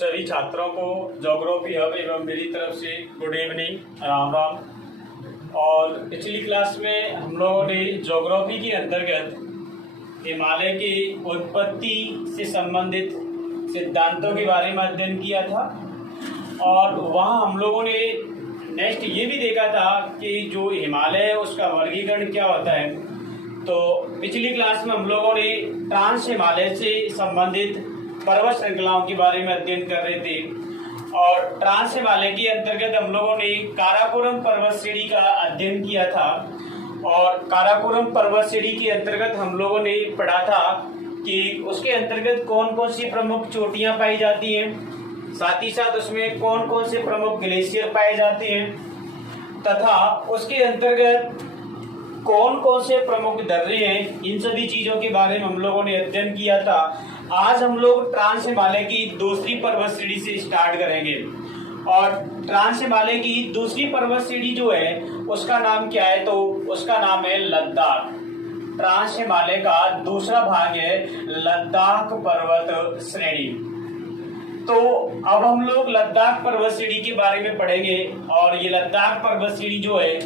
सभी छात्रों को ज्योग्राफी हब एवं मेरी तरफ से गुड इवनिंग, राम राम। और पिछली क्लास में हम लोगों ने ज्योग्राफी के अंतर्गत हिमालय की उत्पत्ति से संबंधित सिद्धांतों के बारे में अध्ययन किया था। और वहाँ हम लोगों ने नेक्स्ट ये भी देखा था कि जो हिमालय है उसका वर्गीकरण क्या होता है। तो पिछली क्लास में हम लोगों ने ट्रांस हिमालय से संबंधित पर्वत श्रृंखलाओं के बारे में अध्ययन कर रहे थे। और ट्रांस हिमालय के अंतर्गत हम लोगों ने काराकोरम पर्वत श्रेणी का अध्ययन किया था। और काराकोरम पर्वत श्रेणी के अंतर्गत हम लोगों ने पढ़ा था कि उसके अंतर्गत कौन कौन सी प्रमुख चोटियां पाई जाती हैं, साथ ही साथ उसमें कौन कौन से प्रमुख ग्लेशियर पाए जाते हैं, तथा उसके अंतर्गत कौन कौन से प्रमुख दर्रे हैं। इन सभी चीजों के बारे में हम लोगों ने अध्ययन किया था। आज हम लोग ट्रांस हिमालय की दूसरी पर्वत श्रेणी से स्टार्ट करेंगे। और ट्रांस हिमालय की दूसरी पर्वत श्रेणी जो है उसका नाम क्या है, तो उसका नाम है लद्दाख। ट्रांस हिमालय का दूसरा भाग है लद्दाख पर्वत श्रेणी। तो अब हम लोग लद्दाख पर्वत श्रेणी के बारे में पढ़ेंगे। और ये लद्दाख पर्वत श्रेणी जो है,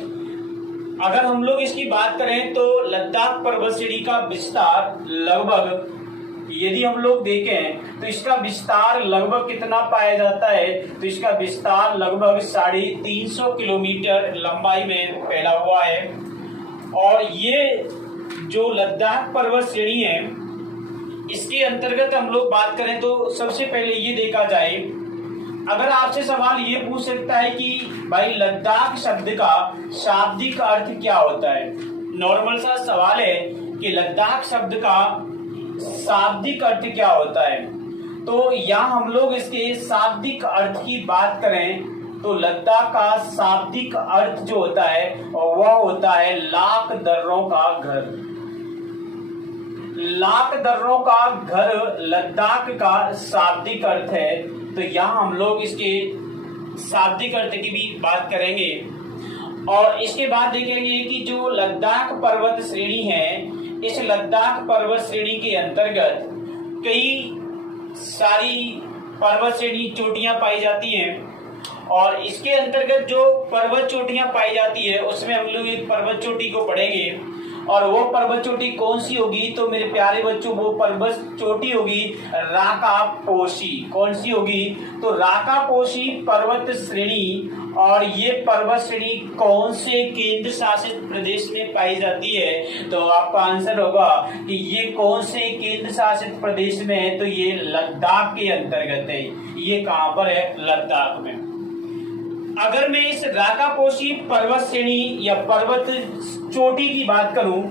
अगर हम लोग इसकी बात करें तो लद्दाख पर्वत श्रेणी का विस्तार लगभग, यदि हम लोग देखें तो इसका विस्तार लगभग कितना पाया जाता है, तो इसका विस्तार लगभग 350 किलोमीटर लंबाई में फैला हुआ है। और ये जो लद्दाख पर्वत श्रेणी है इसके अंतर्गत हम लोग बात करें तो सबसे पहले ये देखा जाए, अगर आपसे सवाल ये पूछ सकता है कि भाई लद्दाख शब्द का शाब्दिक अर्थ क्या होता है, नॉर्मल सा सवाल है कि लद्दाख शब्द का शाब्दिक अर्थ क्या होता है। तो यहाँ हम लोग इसके शाब्दिक अर्थ की बात करें तो लद्दाख का शाब्दिक अर्थ जो होता है वह होता है लाख दर्रों का घर। लाख दर्रों का घर लद्दाख का शाब्दिक अर्थ है। तो यहाँ हम लोग इसके शाब्दिक अर्थ की भी बात करेंगे। और इसके बाद देखेंगे कि जो लद्दाख पर्वत श्रेणी है, इस लद्दाख पर्वत श्रेणी के अंतर्गत कई सारी पर्वत श्रेणी चोटियां पाई जाती हैं। और इसके अंतर्गत जो पर्वत चोटियां पाई जाती है उसमें हम लोग एक पर्वत चोटी को पढ़ेंगे। और वो पर्वत चोटी कौन सी होगी, तो मेरे प्यारे बच्चों वो पर्वत चोटी होगी राकापोशी। कौन सी होगी, तो राकापोशी पर्वत श्रेणी। और ये पर्वत श्रेणी कौन से केंद्र शासित प्रदेश में पाई जाती है, तो आपका आंसर होगा कि ये कौन से केंद्र शासित प्रदेश में है, तो ये लद्दाख के अंतर्गत है। ये कहां पर है, लद्दाख में। अगर मैं इस राकापोशी पर्वत श्रेणी या पर्वत चोटी की बात करूं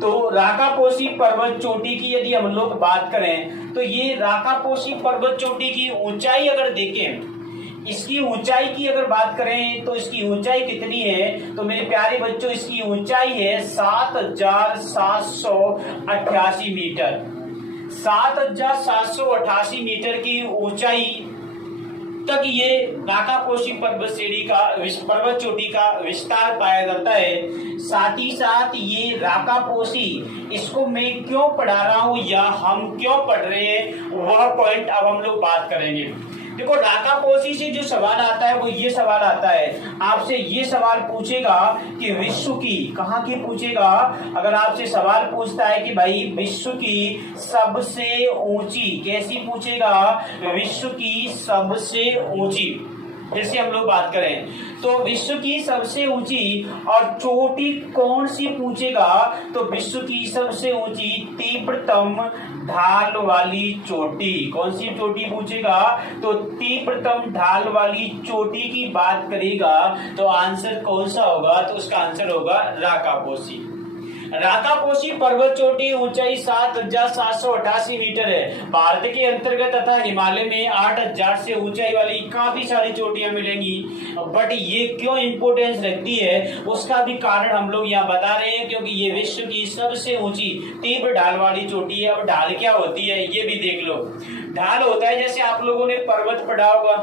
तो राकापोशी पर्वत चोटी की यदि हम लोग बात करें तो ये राकापोशी पर्वत चोटी की ऊंचाई अगर देखें, इसकी ऊंचाई की अगर बात करें तो इसकी ऊंचाई कितनी है, तो मेरे प्यारे बच्चों इसकी ऊंचाई है 7,788 मीटर। 7,788 मीटर की ऊंचाई तक ये राकापोशी पर्वत श्रेणी का पर्वत चोटी का विस्तार पाया जाता है। साथ ही साथ ये राकापोशी, इसको मैं क्यों पढ़ा रहा हूं या हम क्यों पढ़ रहे हैं, वह पॉइंट अब हम लोग बात करेंगे। देखो राकापोशी से जो सवाल आता है वो ये सवाल आता है, आपसे ये सवाल पूछेगा कि विश्व की, कहाँ की पूछेगा, अगर आपसे सवाल पूछता है कि भाई विश्व की सबसे ऊंची, कैसी पूछेगा, विश्व की सबसे ऊंची। फिर से हम लोग बात करें तो विश्व की सबसे ऊंची और चोटी कौन सी पूछेगा, तो विश्व की सबसे ऊंची तीव्रतम ढाल वाली चोटी। कौन सी चोटी पूछेगा, तो तीव्रतम ढाल वाली चोटी की बात करेगा। तो आंसर कौन सा होगा, तो उसका आंसर होगा राकापोशी। राकापोशी पर्वत चोटी ऊंचाई 7,788 मीटर है। भारत के अंतर्गत तथा हिमालय में 8,000 से ऊंचाई वाली काफी सारी चोटियां मिलेंगी। बट ये क्यों इंपोर्टेंस रखती है उसका भी कारण हम लोग यहाँ बता रहे हैं, क्योंकि ये विश्व की सबसे ऊंची तीव्र ढाल वाली चोटी है। अब ढाल क्या होती है ये भी देख लो। ढाल होता है, जैसे आप लोगों ने पर्वत पढ़ा होगा,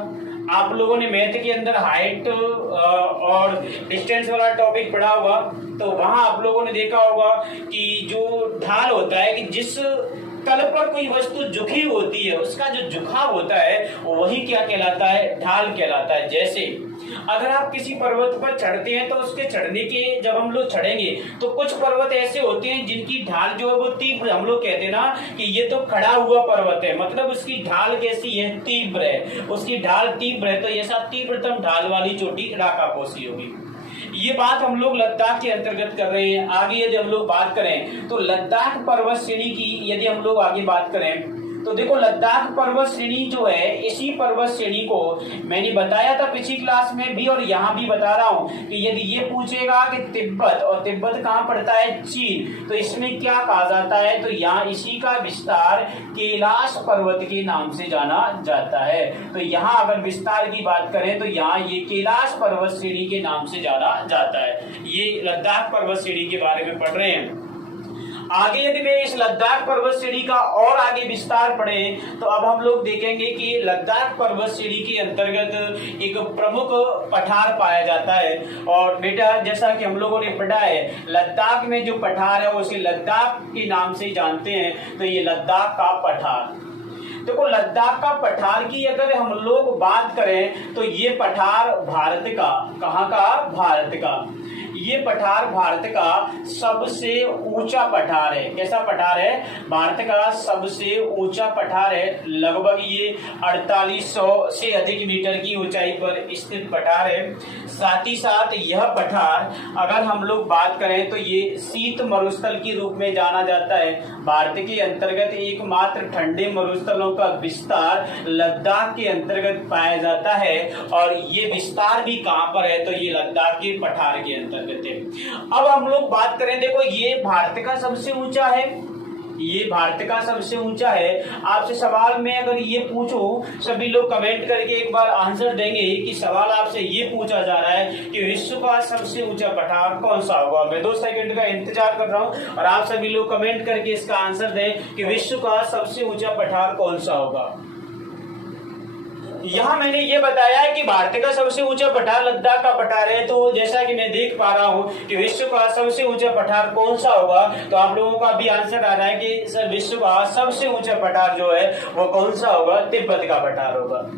आप लोगों ने मैथ के अंदर हाइट और डिस्टेंस वाला टॉपिक पढ़ा होगा, तो वहां आप लोगों ने देखा होगा कि जो ढाल होता है कि जिस तल पर कोई वस्तु झुकी होती है, उसका जो झुकाव होता है वही क्या कहलाता है, ढाल कहलाता है। जैसे अगर आप किसी पर्वत पर चढ़ते हैं तो उसके चढ़ने के जब हम लोग चढ़ेंगे तो कुछ पर्वत ऐसे होते हैं जिनकी ढाल जो है वो तीव्र, हम लोग कहते हैं ना कि ये तो खड़ा हुआ पर्वत है, मतलब उसकी ढाल कैसी है, तीव्र है, उसकी ढाल तीव्र है, तो ऐसा तीव्रतम ढाल वाली चोटी राकापोशी होगी। ये बात हम लोग लद्दाख के अंतर्गत कर रहे हैं। आगे यदि हम लोग बात करें तो लद्दाख पर्वत श्रेणी की यदि हम लोग आगे बात करें तो देखो लद्दाख पर्वत श्रेणी जो है, इसी पर्वत श्रेणी को मैंने बताया था पिछली क्लास में भी और यहाँ भी बता रहा हूँ कि यदि ये पूछेगा कि तिब्बत, और तिब्बत कहाँ पड़ता है, चीन, तो इसमें क्या कहा जाता है, तो यहाँ इसी का विस्तार कैलाश पर्वत के नाम से जाना जाता है। तो यहाँ अगर विस्तार की बात करें तो यहाँ ये कैलाश पर्वत श्रेणी के नाम से जाना जाता है। ये लद्दाख पर्वत श्रेणी के बारे में पढ़ रहे हैं। आगे यदि मैं इस लद्दाख पर्वत श्रेणी का और आगे विस्तार पढ़े तो अब हम लोग देखेंगे कि लद्दाख पर्वत श्रेणी के अंतर्गत एक प्रमुख पठार पाया जाता है। और बेटा जैसा कि हम लोगों ने पढ़ा है, लद्दाख में जो पठार है उसे लद्दाख के नाम से जानते हैं, तो ये लद्दाख का पठार। देखो लद्दाख का पठार की अगर हम लोग बात करें तो ये पठार भारत का, कहाँ का, भारत का, ये पठार भारत का सबसे ऊंचा पठार है। कैसा पठार है, भारत का सबसे ऊंचा पठार है। लगभग ये 4800 से अधिक मीटर की ऊंचाई पर स्थित पठार है। साथ ही साथ यह पठार अगर हम लोग बात करें तो ये शीत मरुस्थल के रूप में जाना जाता है। भारत के अंतर्गत एकमात्र ठंडे मरुस्थलों का विस्तार लद्दाख के अंतर्गत पाया जाता है। और ये विस्तार भी कहाँ पर है, तो ये लद्दाख के पठार के अंतर्गत है। अब हम लोग बात करें, देखो ये भारत का सबसे ऊंचा है, ये भारत का सबसे ऊंचा है। आपसे सवाल में अगर ये पूछूं, सभी लोग कमेंट करके एक बार आंसर देंगे कि सवाल आपसे ये पूछा जा रहा है कि विश्व का सबसे ऊंचा पठार कौन सा होगा। मैं 2 सेकंड का इंतजार कर रहा हूं और आप सभी लोग कमेंट करके इसका आंसर दें कि विश्व का सबसे ऊंचा पठार कौन सा होगा। यहाँ मैंने ये बताया है कि भारत का सबसे ऊंचा पठार लद्दाख का पठार है। तो जैसा कि मैं देख पा रहा हूँ कि विश्व का सबसे ऊंचा पठार कौन सा होगा, तो आप लोगों का भी आंसर आ रहा है कि सर विश्व का सबसे ऊंचा पठार जो है वो कौन सा होगा, तिब्बत का पठार होगा।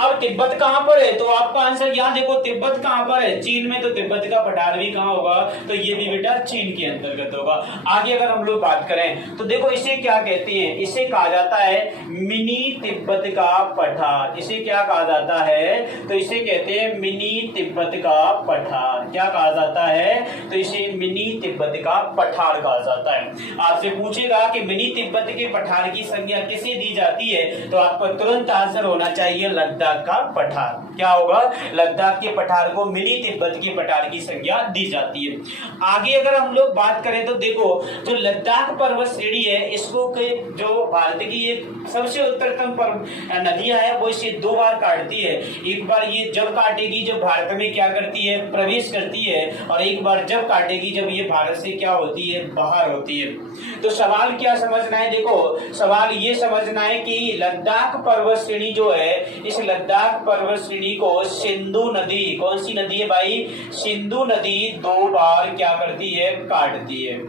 अब तिब्बत कहाँ पर है, तो आपका आंसर यहाँ देखो, तिब्बत कहाँ पर है, चीन में, तो तिब्बत का पठार भी कहाँ होगा, तो ये भी बेटा चीन के अंतर्गत होगा। आगे अगर हम लोग बात करें तो देखो इसे क्या कहते हैं, इसे कहा जाता है मिनी तिब्बत का पठार। इसे क्या कहा जाता है, तो इसे कहते हैं मिनी तिब्बत का पठार। क्या कहा जाता है, तो इसे मिनी तिब्बत का पठार कहा जाता है। आपसे पूछेगा कि मिनी तिब्बत के पठार की संज्ञा किसे दी जाती है, तो आपको तुरंत आंसर होना चाहिए लद्दाख का पठार। क्या होगा, लद्दाख के पठार को मिनी तिब्बत के पठार की संज्ञा दी जाती है। आगे अगर हम लोग बात करें तो देखो जो लद्दाख पर्वत श्रेणी है, इसको जो भारत की एक सबसे उत्तरतम नदियां है वो इसे 2 बार काटती है। एक बार ये जब काटेगी जब भारत में क्या करती है, प्रवेश करती है, और एक बार जब काटेगी जब ये भारत से क्या होती है, बाहर होती है। तो सवाल क्या समझना है, देखो सवाल ये समझना है कि लद्दाख पर्वत श्रेणी जो है, इस लद्दाख पर्वत श्रेणी को सिंधु नदी, कौन सी नदी है भाई, सिंधु नदी 2 बार क्या करती है, काटती है।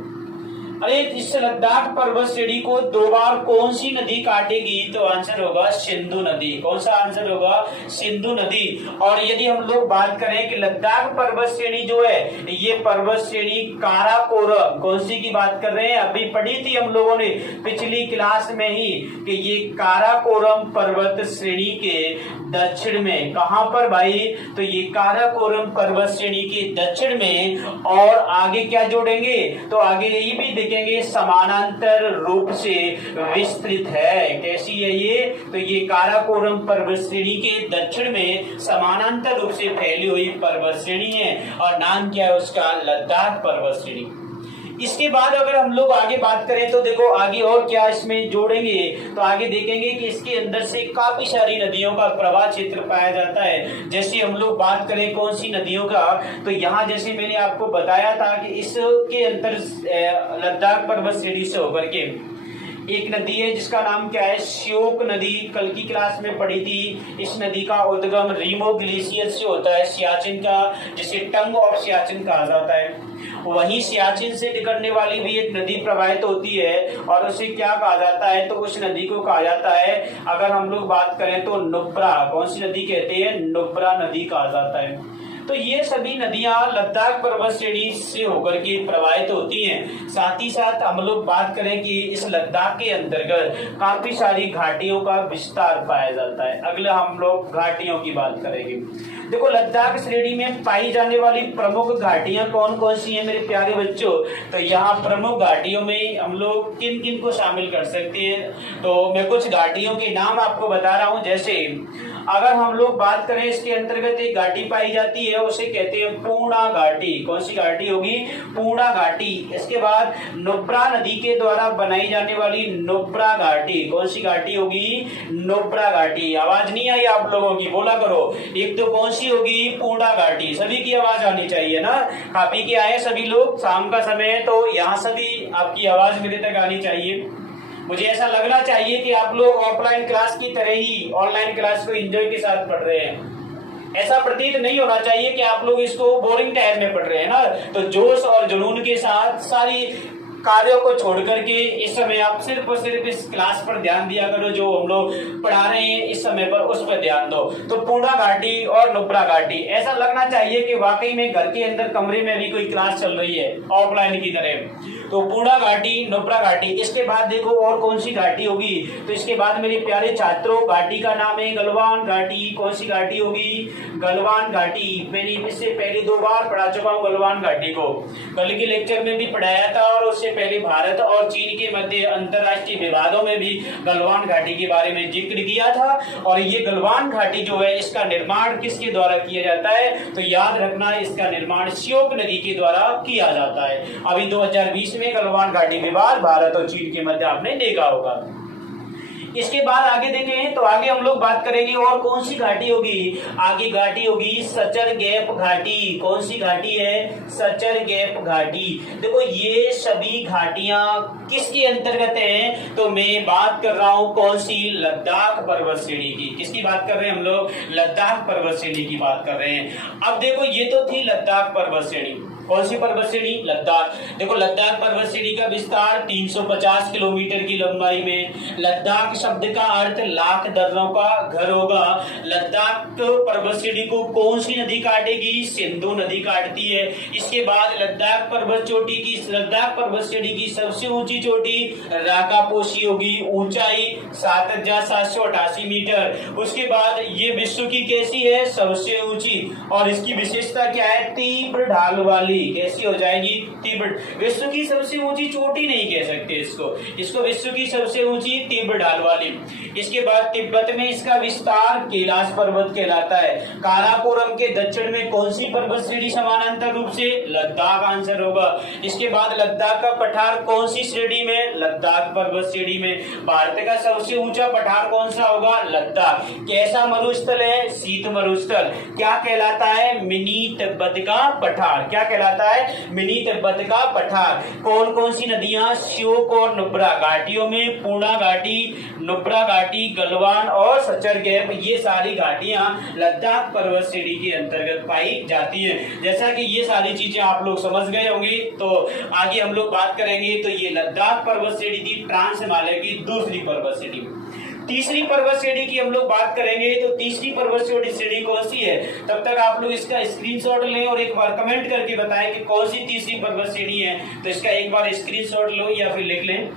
अरे इस लद्दाख पर्वत श्रेणी को 2 बार कौन सी नदी काटेगी, तो आंसर होगा सिंधु नदी। कौन सा आंसर होगा, सिंधु नदी। और यदि हम लोग बात करें कि लद्दाख पर्वत श्रेणी जो है, ये पर्वत श्रेणी काराकोरम, कौन सी की बात कर रहे हैं, अभी पढ़ी थी हम लोगों ने पिछली क्लास में ही कि ये काराकोरम पर्वत श्रेणी के दक्षिण में, कहां पर भाई, तो ये काराकोरम पर्वत श्रेणी के दक्षिण में। और आगे क्या जोड़ेंगे, तो आगे ये भी देखेंगे समानांतर रूप से विस्तृत है। कैसी है ये, तो ये काराकोरम पर्वत श्रेणी के दक्षिण में समानांतर रूप से फैली हुई पर्वत श्रेणी है और नाम क्या है उसका, लद्दाख पर्वत श्रेणी। इसके बाद अगर हम लोग आगे बात करें तो देखो आगे और क्या इसमें जोड़ेंगे, तो आगे देखेंगे कि इसके अंदर से काफी सारी नदियों का प्रवाह क्षेत्र पाया जाता है। जैसे हम लोग बात करें कौन सी नदियों का, तो यहाँ जैसे मैंने आपको बताया था कि इसके अंदर लद्दाख पर्वत श्रेणी से होकर के एक नदी है जिसका नाम क्या है, श्योक नदी, कल की क्लास में पढ़ी थी। इस नदी का उद्गम रीमो ग्लेशियर से होता है, सियाचिन का, जिसे टंग ऑफ सियाचिन कहा जाता है। वहीं सियाचिन से निकलने वाली भी एक नदी प्रवाहित होती है और उसे क्या कहा जाता है, तो उस नदी को कहा जाता है, अगर हम लोग बात करें तो नुब्रा। कौन सी नदी कहते हैं? नुब्रा नदी कहा जाता है। तो ये सभी नदियां लद्दाख पर्वत श्रेणी से होकर के प्रवाहित होती हैं। साथ ही साथ हम लोग बात करें कि इस लद्दाख के अंतर्गत काफी सारी घाटियों का विस्तार पाया जाता है। अगला हम लोग घाटियों की बात करेंगे। देखो, लद्दाख श्रेणी में पाई जाने वाली प्रमुख घाटियां कौन कौन सी हैं मेरे प्यारे बच्चों? तो यहाँ प्रमुख घाटियों में हम लोग किन किन को शामिल कर सकते हैं? तो मैं कुछ घाटियों के नाम आपको बता रहा हूँ। जैसे अगर हम लोग बात करें, इसके अंतर्गत एक घाटी पाई जाती है, उसे कहते हैं पूर्णा घाटी। कौन सी घाटी होगी? पूर्णा घाटी। इसके बाद नुब्रा नदी के द्वारा बनाई जाने वाली नुब्रा घाटी। कौन सी घाटी होगी? नुब्रा घाटी। आवाज नहीं आई आप लोगों की? बोला करो। एक तो कौन सी होगी? पूर्णा घाटी। सभी की आवाज आनी चाहिए ना। काफी के आए सभी लोग, शाम का समय है तो यहाँ सभी आपकी आवाज मेरे तक आनी चाहिए। मुझे ऐसा लगना चाहिए कि आप लोग ऑफलाइन क्लास की तरह ही ऑनलाइन क्लास को एंजॉय के साथ पढ़ रहे हैं। ऐसा प्रतीत नहीं होना चाहिए कि आप लोग इसको बोरिंग टाइम में पढ़ रहे हैं ना। तो जोश और जुनून के साथ सारी कार्यों को छोड़ करके इस समय आप सिर्फ और सिर्फ इस क्लास पर ध्यान दिया करो। जो हम लोग पढ़ा रहे हैं इस समय पर, उस पर ध्यान दो। तो पूर्णा घाटी और नुब्रा घाटी, ऐसा लगना चाहिए कि वाकई में घर के अंदर कमरे में भी कोई क्लास चल रही है ऑफलाइन की तरह। तो पूर्णा घाटी, नुब्रा घाटी। इसके बाद देखो और कौन सी घाटी होगी? तो इसके बाद मेरे प्यारे छात्रों, घाटी का नाम है गलवान घाटी। कौन सी घाटी होगी? गलवान घाटी। मैंने इससे पहले 2 बार पढ़ा चुका हूँ गलवान घाटी को। कल के लेक्चर में भी पढ़ाया था और उससे पहले भारत और चीन के मध्य अंतरराष्ट्रीय विवादों में भी गलवान घाटी के बारे में जिक्र किया था। और ये गलवान घाटी जो है, इसका निर्माण किसके द्वारा किया जाता है? तो याद रखना, इसका निर्माण श्योक नदी के द्वारा किया जाता है। अभी 2020 में गलवान घाटी विवाद भारत और चीन के मध्य आपने देखा होगा। इसके बाद आगे देखें तो आगे हम लोग बात करेंगे और कौन सी घाटी होगी? आगे घाटी होगी सचर गैप घाटी। कौन सी घाटी है? सचर गैप घाटी। देखो, ये सभी घाटियां किसके अंतर्गत हैं? तो मैं बात कर रहा हूं कौन सी? लद्दाख पर्वत श्रेणी की। किसकी बात कर रहे हैं हम लोग? लद्दाख पर्वत श्रेणी की बात कर रहे हैं। अब देखो, ये तो थी लद्दाख पर्वत श्रेणी। कौन सी पर्वत श्रेणी? लद्दाख। देखो, लद्दाख पर्वत श्रेणी का विस्तार 350 किलोमीटर की लंबाई में। लद्दाख शब्द का अर्थ लाख दर्रों का घर होगा। लद्दाख पर्वत श्रेणी को कौन सी नदी काटेगी? सिंधु नदी काटती है। इसके बाद लद्दाख पर्वत श्रेणी की सबसे ऊंची चोटी राकापोशी होगी। ऊंचाई 7,788 मीटर। उसके बाद ये विश्व की कैसी है? सबसे ऊंची। और इसकी विशेषता क्या है? तीव्र ढाल वाली। कैसी हो जाएगी? तीव्र। विश्व की सबसे ऊंची चोटी नहीं कह सकते इसको विश्व की सबसे ऊंची तीव्र ढाल वाली। इसके बाद तिब्बत में इसका विस्तार कैलाश पर्वत कहलाता है। काराकोरम के दक्षिण में कौन सी पर्वत श्रेणी समानांतर रूप से? लद्दाख आंसर होगा। इसके बाद लद्दाख का पठार कौन सी श्रेणी में? लद्दाख पर्वत श्रेणी में। भारत का सबसे ऊंचा पठार कौन सा होगा? लद्दाख। कैसा मरुस्थल है? शीत मरुस्थल। क्या कहलाता है? मिनी तिब्बत का पठार। क्या कहलाता है? मिनी तिब्बत का पठार। कौन कौन सी नदियां? श्योक और नुब्रा घाटियों में पूर्णा घाटी, नुब्रा घाटी, गलवान और सचर गैप, ये सारी घाटियां लद्दाख पर्वत श्रेणी के अंतर्गत पाई जाती हैं। जैसा कि ये सारी चीजें आप लोग समझ गए होंगे, तो आगे हम लोग बात करेंगे। तो ये लद्दाख पर्वत श्रेणी थी, ट्रांस हिमालय की दूसरी पर्वत श्रेणी। तीसरी पर्वत श्रेणी की हम लोग बात करेंगे। तो तीसरी पर्वत श्रेणी कौन सी है? तब तक आप लोग इसका स्क्रीनशॉट लें और एक बार कमेंट करके बताएं कि कौन सी तीसरी पर्वत श्रेणी है। तो इसका एक बार स्क्रीनशॉट लो या फिर लिख लें।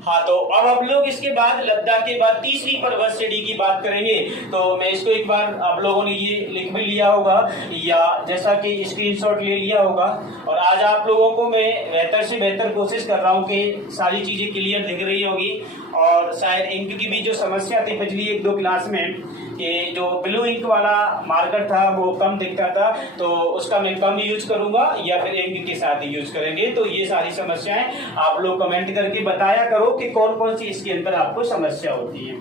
हाँ, तो अब हम लोग इसके बाद लद्दाख के बाद तीसरी पर्वत श्रेणी की बात करेंगे। तो मैं इसको एक बार, आप लोगों ने ये लिख भी लिया होगा या जैसा कि स्क्रीनशॉट ले लिया होगा। और आज आप लोगों को मैं बेहतर से बेहतर कोशिश कर रहा हूँ कि सारी चीजें क्लियर दिख रही होगी। और शायद इंक की भी जो समस्या थी पिछली 1-2 क्लास में, कि जो ब्लू इंक वाला मार्कर था वो कम दिखता था, तो उसका मैं कम यूज करूंगा या फिर इंक के साथ ही यूज करेंगे। तो ये सारी समस्याएं आप लोग कमेंट करके बताया करो कि कौन कौन सी इसके अंदर आपको समस्या होती है।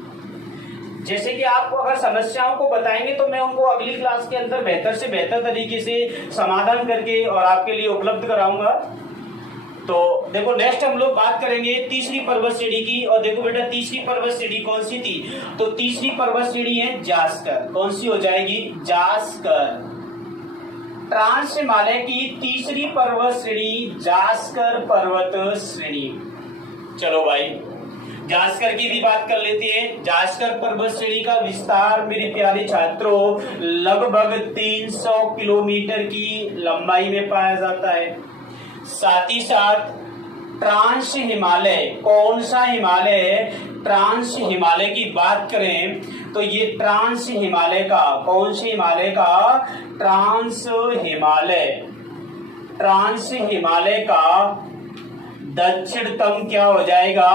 जैसे कि आपको अगर समस्याओं को बताएंगे तो मैं उनको अगली क्लास के अंदर बेहतर से बेहतर तरीके से समाधान करके और आपके लिए उपलब्ध कराऊंगा। तो देखो नेक्स्ट हम लोग बात करेंगे तीसरी पर्वत श्रेणी की। और देखो बेटा तीसरी पर्वत श्रेणी कौन सी थी, तो तीसरी पर्वत श्रेणी है जास्कर। कौन सी हो जाएगी, जास्कर। ट्रांस हिमालय की तीसरी पर्वत श्रेणी जास्कर पर्वत श्रेणी। चलो भाई जास्कर की भी बात कर लेते हैं। जास्कर पर्वत श्रेणी का विस्तार मेरे प्यारे छात्रों लगभग 300 किलोमीटर की लंबाई में पाया जाता है। साथ ही साथ ट्रांस हिमालय, कौन सा हिमालय है, ट्रांस हिमालय की बात करें तो ये ट्रांस हिमालय का, कौन से हिमालय का, ट्रांस हिमालय, ट्रांस हिमालय का दक्षिणतम क्या हो जाएगा,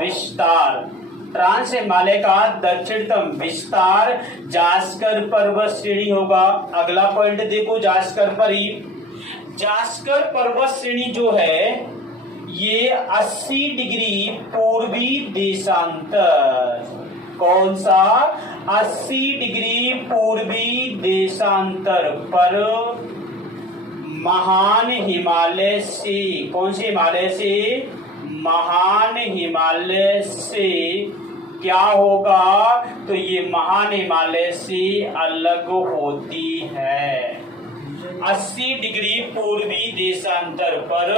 विस्तार। ट्रांस हिमालय का दक्षिणतम विस्तार जास्कर पर्वत श्रेणी होगा। अगला पॉइंट देखो जास्कर पर ही। जास्कर पर्वत श्रेणी जो है ये 80 डिग्री पूर्वी देशांतर, कौन सा, 80 डिग्री पूर्वी देशांतर पर महान हिमालय से, कौन से हिमालय से, महान हिमालय से क्या होगा, तो ये महान हिमालय से अलग होती है। 80 डिग्री पूर्वी देशांतर पर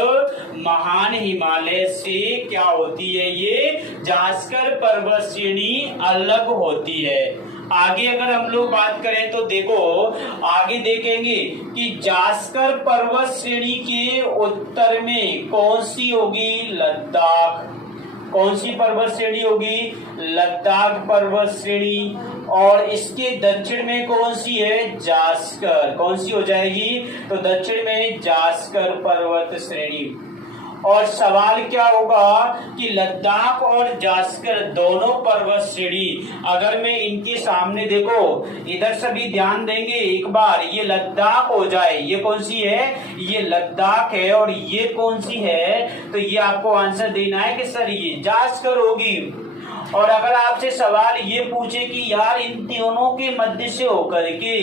महान हिमालय से क्या होती है, ये जास्कर पर्वत श्रेणी अलग होती है। आगे अगर हम लोग बात करें तो देखो आगे देखेंगे कि जास्कर पर्वत श्रेणी के उत्तर में कौन सी होगी, लद्दाख। कौन सी पर्वत श्रेणी होगी, लद्दाख पर्वत श्रेणी। और इसके दक्षिण में कौन सी है, जास्कर। कौन सी हो जाएगी, तो दक्षिण में जास्कर पर्वत श्रेणी। और सवाल क्या होगा कि लद्दाख और जास्कर दोनों पर्वत श्रेणी, अगर मैं इनके सामने देखो इधर सभी ध्यान देंगे एक बार, ये लद्दाख हो जाए, ये कौन सी है, ये लद्दाख है, और ये कौन सी है, तो ये आपको आंसर देना है कि सर ये जास्कर होगी। और अगर आपसे सवाल ये पूछे कि यार इन तीनों के मध्य से होकर के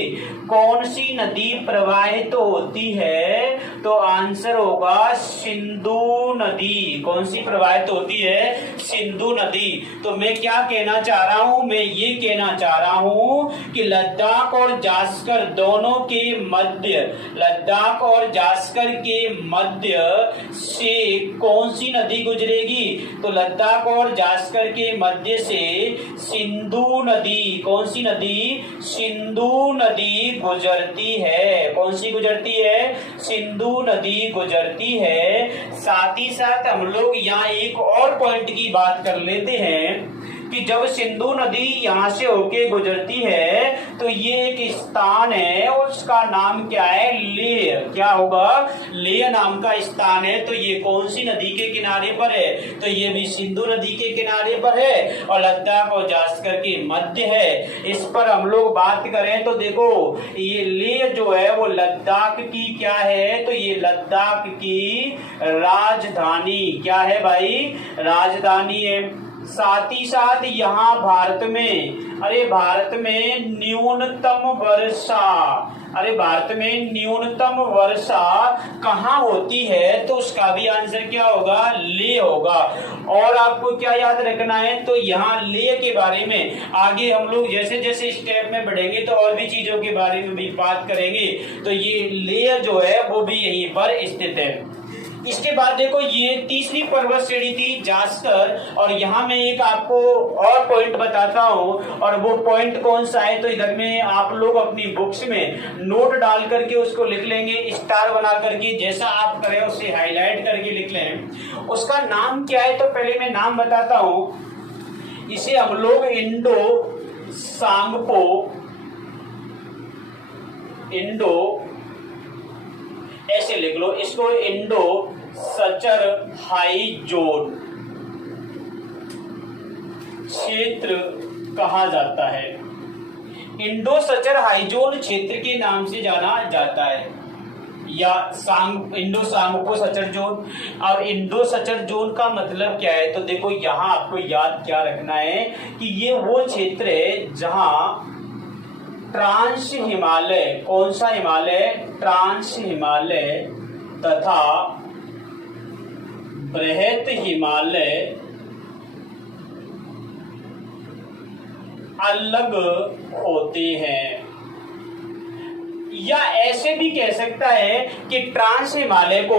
कौन सी नदी प्रवाहित होती है, तो आंसर होगा सिंधु नदी। कौन सी प्रवाहित होती है, सिंधु नदी। तो मैं क्या कहना चाह रहा हूं, मैं ये कहना चाह रहा हूं कि लद्दाख और जास्कर दोनों के मध्य, लद्दाख और जास्कर के मध्य से कौन सी नदी गुजरेगी, तो लद्दाख और जास्कर के मध्य से सिंधु नदी, कौन सी नदी, सिंधु नदी गुजरती है। कौन सी गुजरती है, सिंधु नदी गुजरती है। साथ ही साथ हम लोग यहाँ एक और पॉइंट की बात कर लेते हैं कि जब सिंधु नदी यहाँ से होके गुजरती है तो ये एक स्थान है, उसका नाम क्या है, लेह। क्या होगा, लेह नाम का स्थान है। तो ये कौन सी नदी के किनारे पर है, तो ये भी सिंधु नदी के किनारे पर है और लद्दाख और जास्कर के मध्य है। इस पर हम लोग बात करें तो देखो ये लेह जो है वो लद्दाख की क्या है, तो ये लद्दाख की राजधानी, क्या है भाई, राजधानी है। साथ ही साथ यहाँ भारत में, अरे भारत में न्यूनतम वर्षा, अरे भारत में न्यूनतम वर्षा कहाँ होती है, तो उसका भी आंसर क्या होगा, लेह होगा। और आपको क्या याद रखना है, तो यहाँ लेह के बारे में आगे हम लोग जैसे जैसे स्टेप में बढ़ेंगे तो और भी चीजों के बारे में भी बात करेंगे। तो ये लेह जो है वो भी यहीं पर स्थित है। इसके बाद देखो ये तीसरी पर्वत श्रेणी थी जास्कर, और यहाँ मैं एक आपको और पॉइंट बताता हूँ, और वो पॉइंट कौन सा है, तो इधर में आप लोग अपनी बुक्स में नोट डाल करके उसको लिख लेंगे, स्टार बना करके, जैसा आप करें उसे हाईलाइट करके लिख लें। उसका नाम क्या है, तो पहले मैं नाम बताता हूँ। इसे हम लोग इंडो सांगपो, इंडो ऐसे लिख लो इसको, इंडो सचर हाइजोन क्षेत्र कहा जाता है। इंडो सचर हाइजोन क्षेत्र के नाम से जाना जाता है, या इंडो सांगपो सचर जोन। और इंडो सचर जोन का मतलब क्या है, तो देखो यहाँ आपको याद क्या रखना है कि ये वो क्षेत्र है जहां ट्रांस हिमालय, कौन सा हिमालय, ट्रांस हिमालय तथा बृहत हिमालय अलग होते हैं, या ऐसे भी कह सकता है कि ट्रांस हिमालय को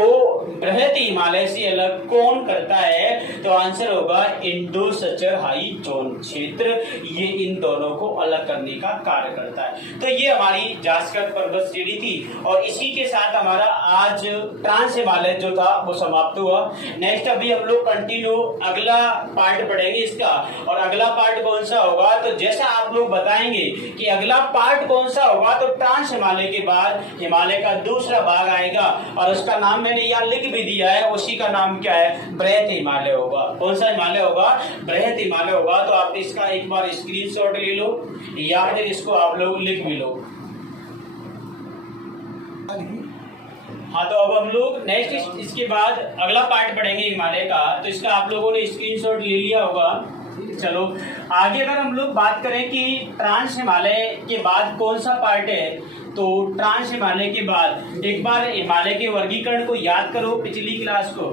बृहत हिमालय से अलग कौन करता है? तो आंसर होगा इंडो सचर हाई जोन क्षेत्र, ये इन दोनों को अलग करने का कार्य करता है। तो ये हमारी जासकर पर्वत श्रेणी थी और इसी के साथ हमारा आज ट्रांस हिमालय जो था वो समाप्त हुआ। नेक्स्ट अभी हम लोग कंटिन्यू अगला पार्ट पढ़ेंगे इसका, और अगला पार्ट कौन सा होगा? तो जैसा आप लोग बताएंगे कि अगला पार्ट कौन सा होगा, तो ट्रांस हिमालय के बाद हिमालय का दूसरा भाग आएगा और उसका नाम मैंने यहाँ लिख भी दिया है, उसी का नाम क्या है? बृहत हिमालय होगा। कौन सा हिमालय होगा? बृहत हिमालय होगा। तो आप इसका एक बार स्क्रीनशॉट ले लो या फिर इसको आप लोग लिख भी लो। हाँ, तो अब हम लोग नेक्स्ट इसके बाद अगला पार्ट पढ़ेंगे हिमालय का, तो इसका आप लोगों ने स्क्रीनशॉट ले लिया होगा। चलो आगे अगर हम लोग बात करें कि ट्रांस हिमालय के बाद कौन सा पार्ट है, तो ट्रांस हिमालय के बाद एक बार हिमालय के वर्गीकरण को याद करो पिछली क्लास को।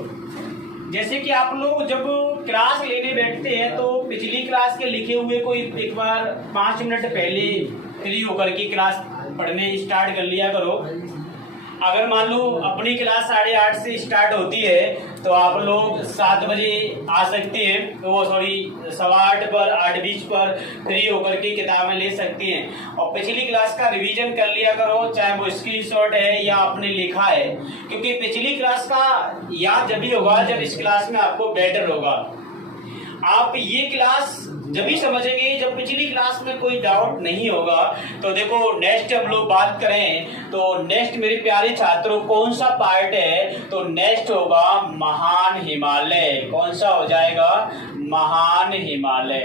जैसे कि आप लोग जब क्लास लेने बैठते हैं तो पिछली क्लास के लिखे हुए को एक बार 5 मिनट पहले फ्री होकर के क्लास पढ़ने स्टार्ट कर लिया करो। अगर मान लो अपनी क्लास 8:30 से स्टार्ट होती है तो आप लोग 7 बजे आ सकते हैं, तो वो 8:15 पर 8:20 पर फ्री होकर के किताबें ले सकते हैं। और पिछली क्लास का रिवीजन कर लिया करो, चाहे वो स्क्रीनशॉट है या आपने लिखा है, क्योंकि पिछली क्लास का याद जब भी होगा जब इस क्लास में आपको बेटर होगा। आप ये क्लास जब भी समझेंगे जब पिछली क्लास में कोई डाउट नहीं होगा। तो देखो नेक्स्ट हम लोग बात करें तो नेक्स्ट मेरे प्यारे छात्रों कौन सा पार्ट है, तो नेक्स्ट होगा महान हिमालय। कौन सा हो जाएगा? महान हिमालय।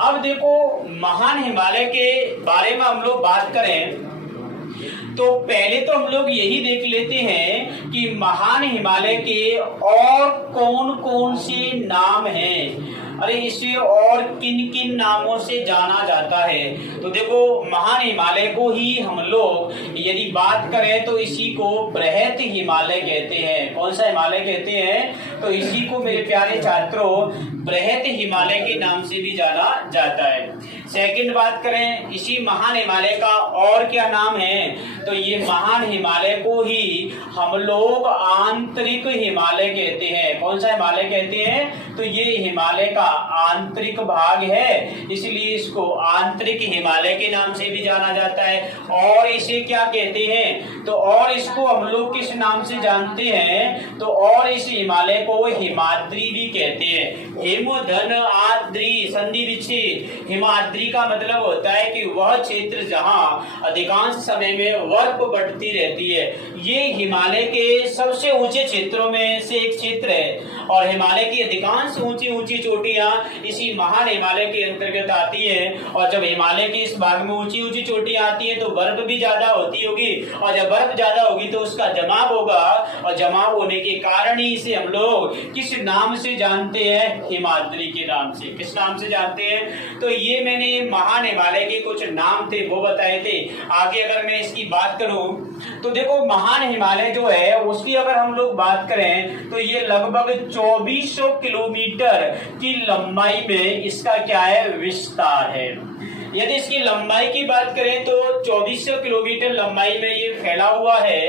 अब देखो महान हिमालय के बारे में हम लोग बात करें तो पहले तो हम लोग यही देख लेते हैं कि महान हिमालय के और कौन कौन से नाम हैं। अरे इसे और किन किन नामों से जाना जाता है? तो देखो महान हिमालय को ही हम लोग यदि बात करें तो इसी को बृहत हिमालय कहते हैं। कौन सा हिमालय कहते हैं? तो इसी को मेरे प्यारे छात्रों बृहत हिमालय के नाम से भी जाना जाता है। सेकंड बात करें इसी महान हिमालय का और क्या नाम है, तो ये महान हिमालय को ही हम लोग आंतरिक हिमालय कहते हैं। कौन सा हिमालय कहते हैं? तो ये हिमालय का आंतरिक भाग है, इसलिए इसको आंतरिक हिमालय के नाम से भी जाना जाता है। और इसे क्या कहते हैं? तो और इसको हम लोग किस नाम से जानते हैं? तो और इस हिमालय को हिमाद्री भी कहते हैं। हिम धन आद्री संधि विच्छेद। हिमाद्री का मतलब होता है कि वह क्षेत्र जहां अधिकांश समय में बर्फ बढ़ती रहती है। ये हिमालय के सबसे ऊंचे क्षेत्रों में से एक क्षेत्र है और हिमालय की अधिकांश ऊंची ऊंची चोटियां इसी महान हिमालय के अंतर्गत आती है। और जब हिमालय के इस भाग में ऊंची ऊंची चोटियां आती है तो बर्फ भी ज्यादा होती होगी, और जब बर्फ ज्यादा होगी तो उसका जमाव होगा, और जमाव होने के कारण ही इसे हम लोग किस नाम से जानते हैं? हिमाद्री के नाम से। किस नाम से जानते हैं? तो ये मैंने महान हिमालय के कुछ नाम थे वो बताए थे। आगे अगर मैं इसकी बात करूं तो देखो महान हिमालय जो है उसकी अगर हम लोग बात करें तो ये लगभग 2400 किलोमीटर की लंबाई में इसका क्या है? विस्तार है। यदि इसकी लंबाई की बात करें तो 2400 किलोमीटर लंबाई में ये फैला हुआ है।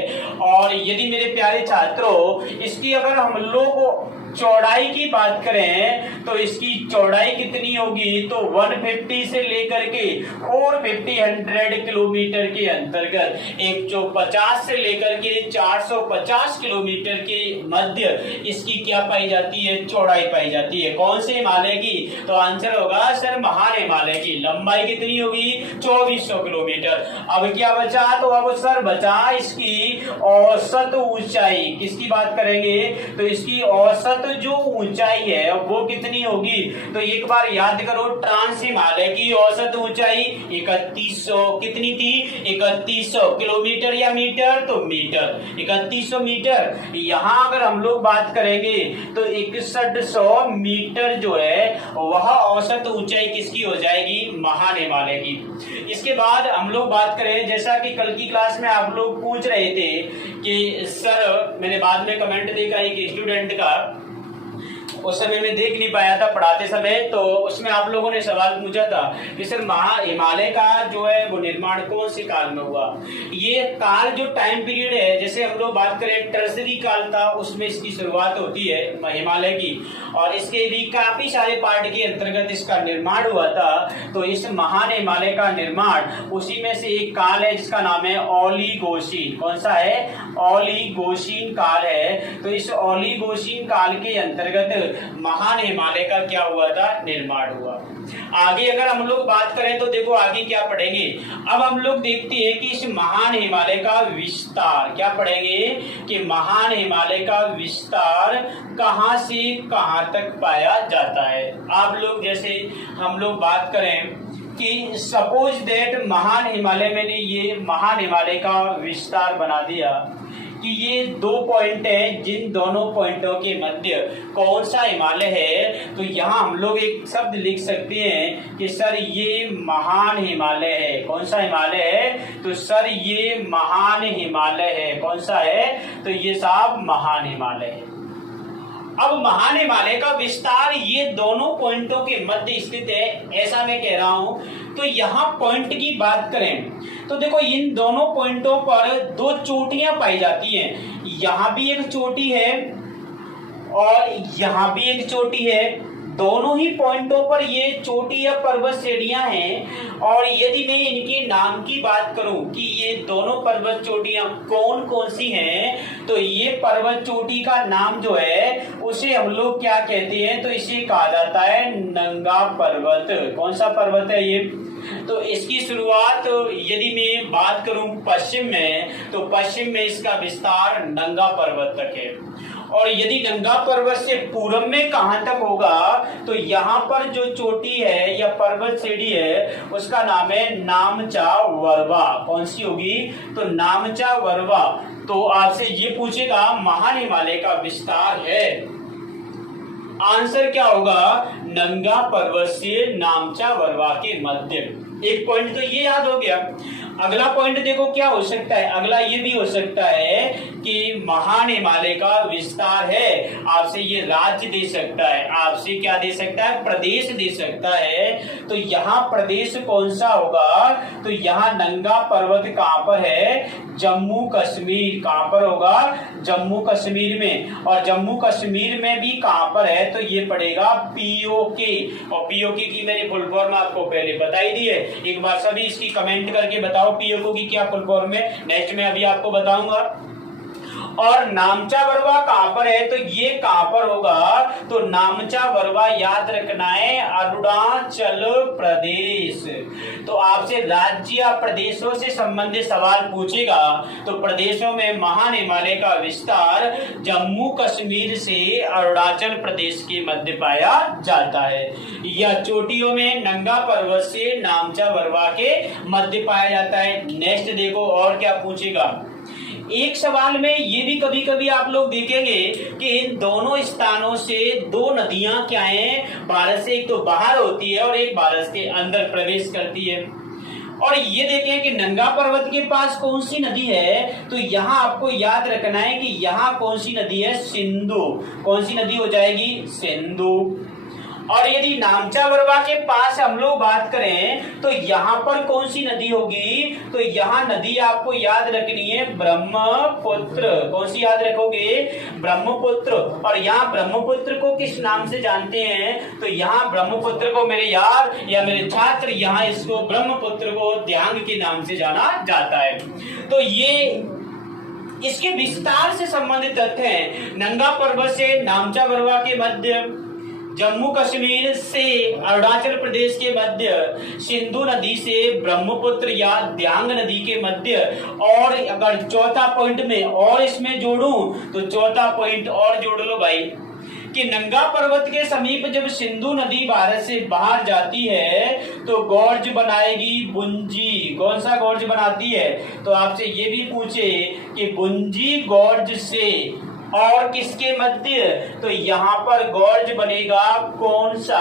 और यदि मेरे प्यारे छात्रों इसकी अगर हम लोग चौड़ाई की बात करें तो इसकी चौड़ाई कितनी होगी? तो 150 से लेकर के 450 किलोमीटर के अंतर्गत 150 से लेकर के 450 किलोमीटर के मध्य इसकी क्या पाई जाती है? चौड़ाई पाई जाती है। कौन से हिमालय की? तो आंसर होगा सर महान हिमालय की। लंबाई कितनी होगी? 2400 किलोमीटर। अब क्या बचा? तो अब सर बचा इसकी औसत ऊंचाई। किसकी बात करेंगे? तो इसकी औसत जो ऊंचाई है वो कितनी होगी? तो एक बार याद करो ट्रांस हिमालय की औसत ऊंचाई 3100 कितनी थी? 3100 किलोमीटर या मीटर? तो मीटर, 3100 मीटर। यहाँ अगर हम लोग बात करेंगे तो 6100 मीटर जो है वह औसत ऊंचाई किसकी हो जाएगी? महान हिमालय की। इसके बाद हम लोग बात करें जैसा कि कल की क्लास में आप लोग पूछ रहे थे कि सर, मैंने बाद में कमेंट देखा एक स्टूडेंट का, उस समय मैं देख नहीं पाया था पढ़ाते समय, तो उसमें आप लोगों ने सवाल पूछा था कि सर हिमालय का जो है वो निर्माण कौन से काल में हुआ। ये काल जो टाइम पीरियड है, जैसे हम लोग बात करें टर्सरी काल था, उसमें इसकी शुरुआत होती है हिमालय की, और इसके भी काफी सारे पार्ट के अंतर्गत इसका निर्माण हुआ था। तो इस महान हिमालय का निर्माण उसी में से एक काल है जिसका नाम है ओलिगोशीन। कौन सा है? ओलिगोशीन काल है। तो इस ओलिगोशीन काल के अंतर्गत महान हिमालय का क्या हुआ था? निर्माण हुआ। आगे अगर हम लोग बात करें तो देखो आगे क्या पढ़ेंगे। अब हम लोग देखते हैं कि इस महान हिमालय का विस्तार, क्या पढ़ेंगे कि महान हिमालय का विस्तार कहां से कहां तक पाया जाता है। आप लोग जैसे हम लोग बात करें कि सपोज दैट महान हिमालय, मैंने ये महान हिमालय का विस्तार बना दिया कि ये 2 पॉइंट है, जिन दोनों पॉइंटों के मध्य कौन सा हिमालय है, तो यहाँ हम लोग एक शब्द लिख सकते हैं कि सर ये महान हिमालय है। कौन सा हिमालय है? तो सर ये महान हिमालय है। कौन सा है? तो ये साहब महान हिमालय है। अब महान हिमालय का विस्तार ये दोनों पॉइंटों के मध्य स्थित है, ऐसा मैं कह रहा हूं। तो यहाँ पॉइंट की बात करें तो देखो इन दोनों पॉइंटों पर 2 चोटियां पाई जाती हैं। यहाँ भी एक चोटी है और यहाँ भी एक चोटी है। दोनों ही पॉइंटों पर ये चोटी या पर्वत श्रेणियां हैं। और यदि मैं इनके नाम की बात करूं कि ये दोनों पर्वत चोटियां कौन कौन सी हैं, तो ये पर्वत चोटी का नाम जो है उसे हम लोग क्या कहते हैं? तो इसे कहा जाता है नंगा पर्वत। कौन सा पर्वत है ये? तो इसकी शुरुआत यदि मैं बात करूं पश्चिम में, तो पश्चिम में इसका विस्तार नंगा पर्वत तक है। और यदि नंगा पर्वत से पूर्व में कहां तक होगा, तो यहाँ पर जो चोटी है या पर्वत श्रेणी है उसका नाम है नामचा वरवा। कौन सी होगी? तो नामचा वरवा। तो आपसे ये पूछेगा महान हिमालय का विस्तार है, आंसर क्या होगा? नंगा पर्वत से नामचा वरवा के मध्य। एक पॉइंट तो ये याद हो गया। अगला पॉइंट देखो क्या हो सकता है। अगला ये भी हो सकता है कि महान हिमालय का विस्तार है, आपसे ये राज्य दे सकता है, आपसे क्या दे सकता है? प्रदेश दे सकता है। तो यहाँ प्रदेश कौन सा होगा? तो यहाँ नंगा पर्वत कहाँ पर है? जम्मू कश्मीर। कहाँ पर होगा? जम्मू कश्मीर में। और जम्मू कश्मीर में भी कहाँ पर है? तो ये पड़ेगा पीओके। और पीओके की मैंने फुल फॉर्म आपको पहले बताई दी है। एक बार सभी इसकी कमेंट करके बताओ पीओके की क्या फुल फॉर्म है। नेक्स्ट में अभी आपको बताऊंगा। और नामचा वरवा कहां पर है? तो ये कहां पर होगा? तो नामचा वरवा याद रखना है अरुणाचल प्रदेश। तो आपसे राज्य या प्रदेशों से संबंधित सवाल पूछेगा तो प्रदेशों में महान हिमालय का विस्तार जम्मू कश्मीर से अरुणाचल प्रदेश के मध्य पाया जाता है, या चोटियों में नंगा पर्वत से नामचा वरवा के मध्य पाया जाता है। नेक्स्ट देखो और क्या पूछेगा। एक सवाल में ये भी कभी कभी आप लोग देखेंगे कि इन दोनों स्थानों से 2 नदियां क्या हैं? भारत से एक तो बाहर होती है और एक भारत के अंदर प्रवेश करती है। और ये देखें कि नंगा पर्वत के पास कौन सी नदी है? तो यहाँ आपको याद रखना है कि यहाँ कौन सी नदी है? सिंधु। कौन सी नदी हो जाएगी? सिंधु। और यदि नामचा वरवा के पास हम लोग बात करें तो यहाँ पर कौन सी नदी होगी? तो यहाँ नदी आपको याद रखनी है ब्रह्मपुत्र। कौन सी याद रखोगे? ब्रह्मपुत्र। और यहाँ ब्रह्मपुत्र को किस नाम से जानते हैं? तो यहाँ ब्रह्मपुत्र को मेरे यार या मेरे छात्र, यहाँ इसको ब्रह्मपुत्र को ध्यांग के नाम से जाना जाता है। तो ये इसके विस्तार से संबंधित तथ्य हैं। नंगा पर्वत से नामचा वरवा के मध्य, जम्मू कश्मीर से अरुणाचल प्रदेश के मध्य, सिंधु नदी से ब्रह्मपुत्र या ध्यांग नदी के मध्य। और अगर चौथा पॉइंट में और इसमें जोड़ूं तो चौथा पॉइंट और जोड़ लो भाई कि नंगा पर्वत के समीप जब सिंधु नदी भारत से बाहर जाती है तो गॉर्ज बनाएगी बुंजी। कौन सा गॉर्ज बनाती है? तो आपसे ये भी पूछे कि बुंजी गॉर्ज से और किसके मध्य? तो यहाँ पर गॉर्ज बनेगा कौन सा?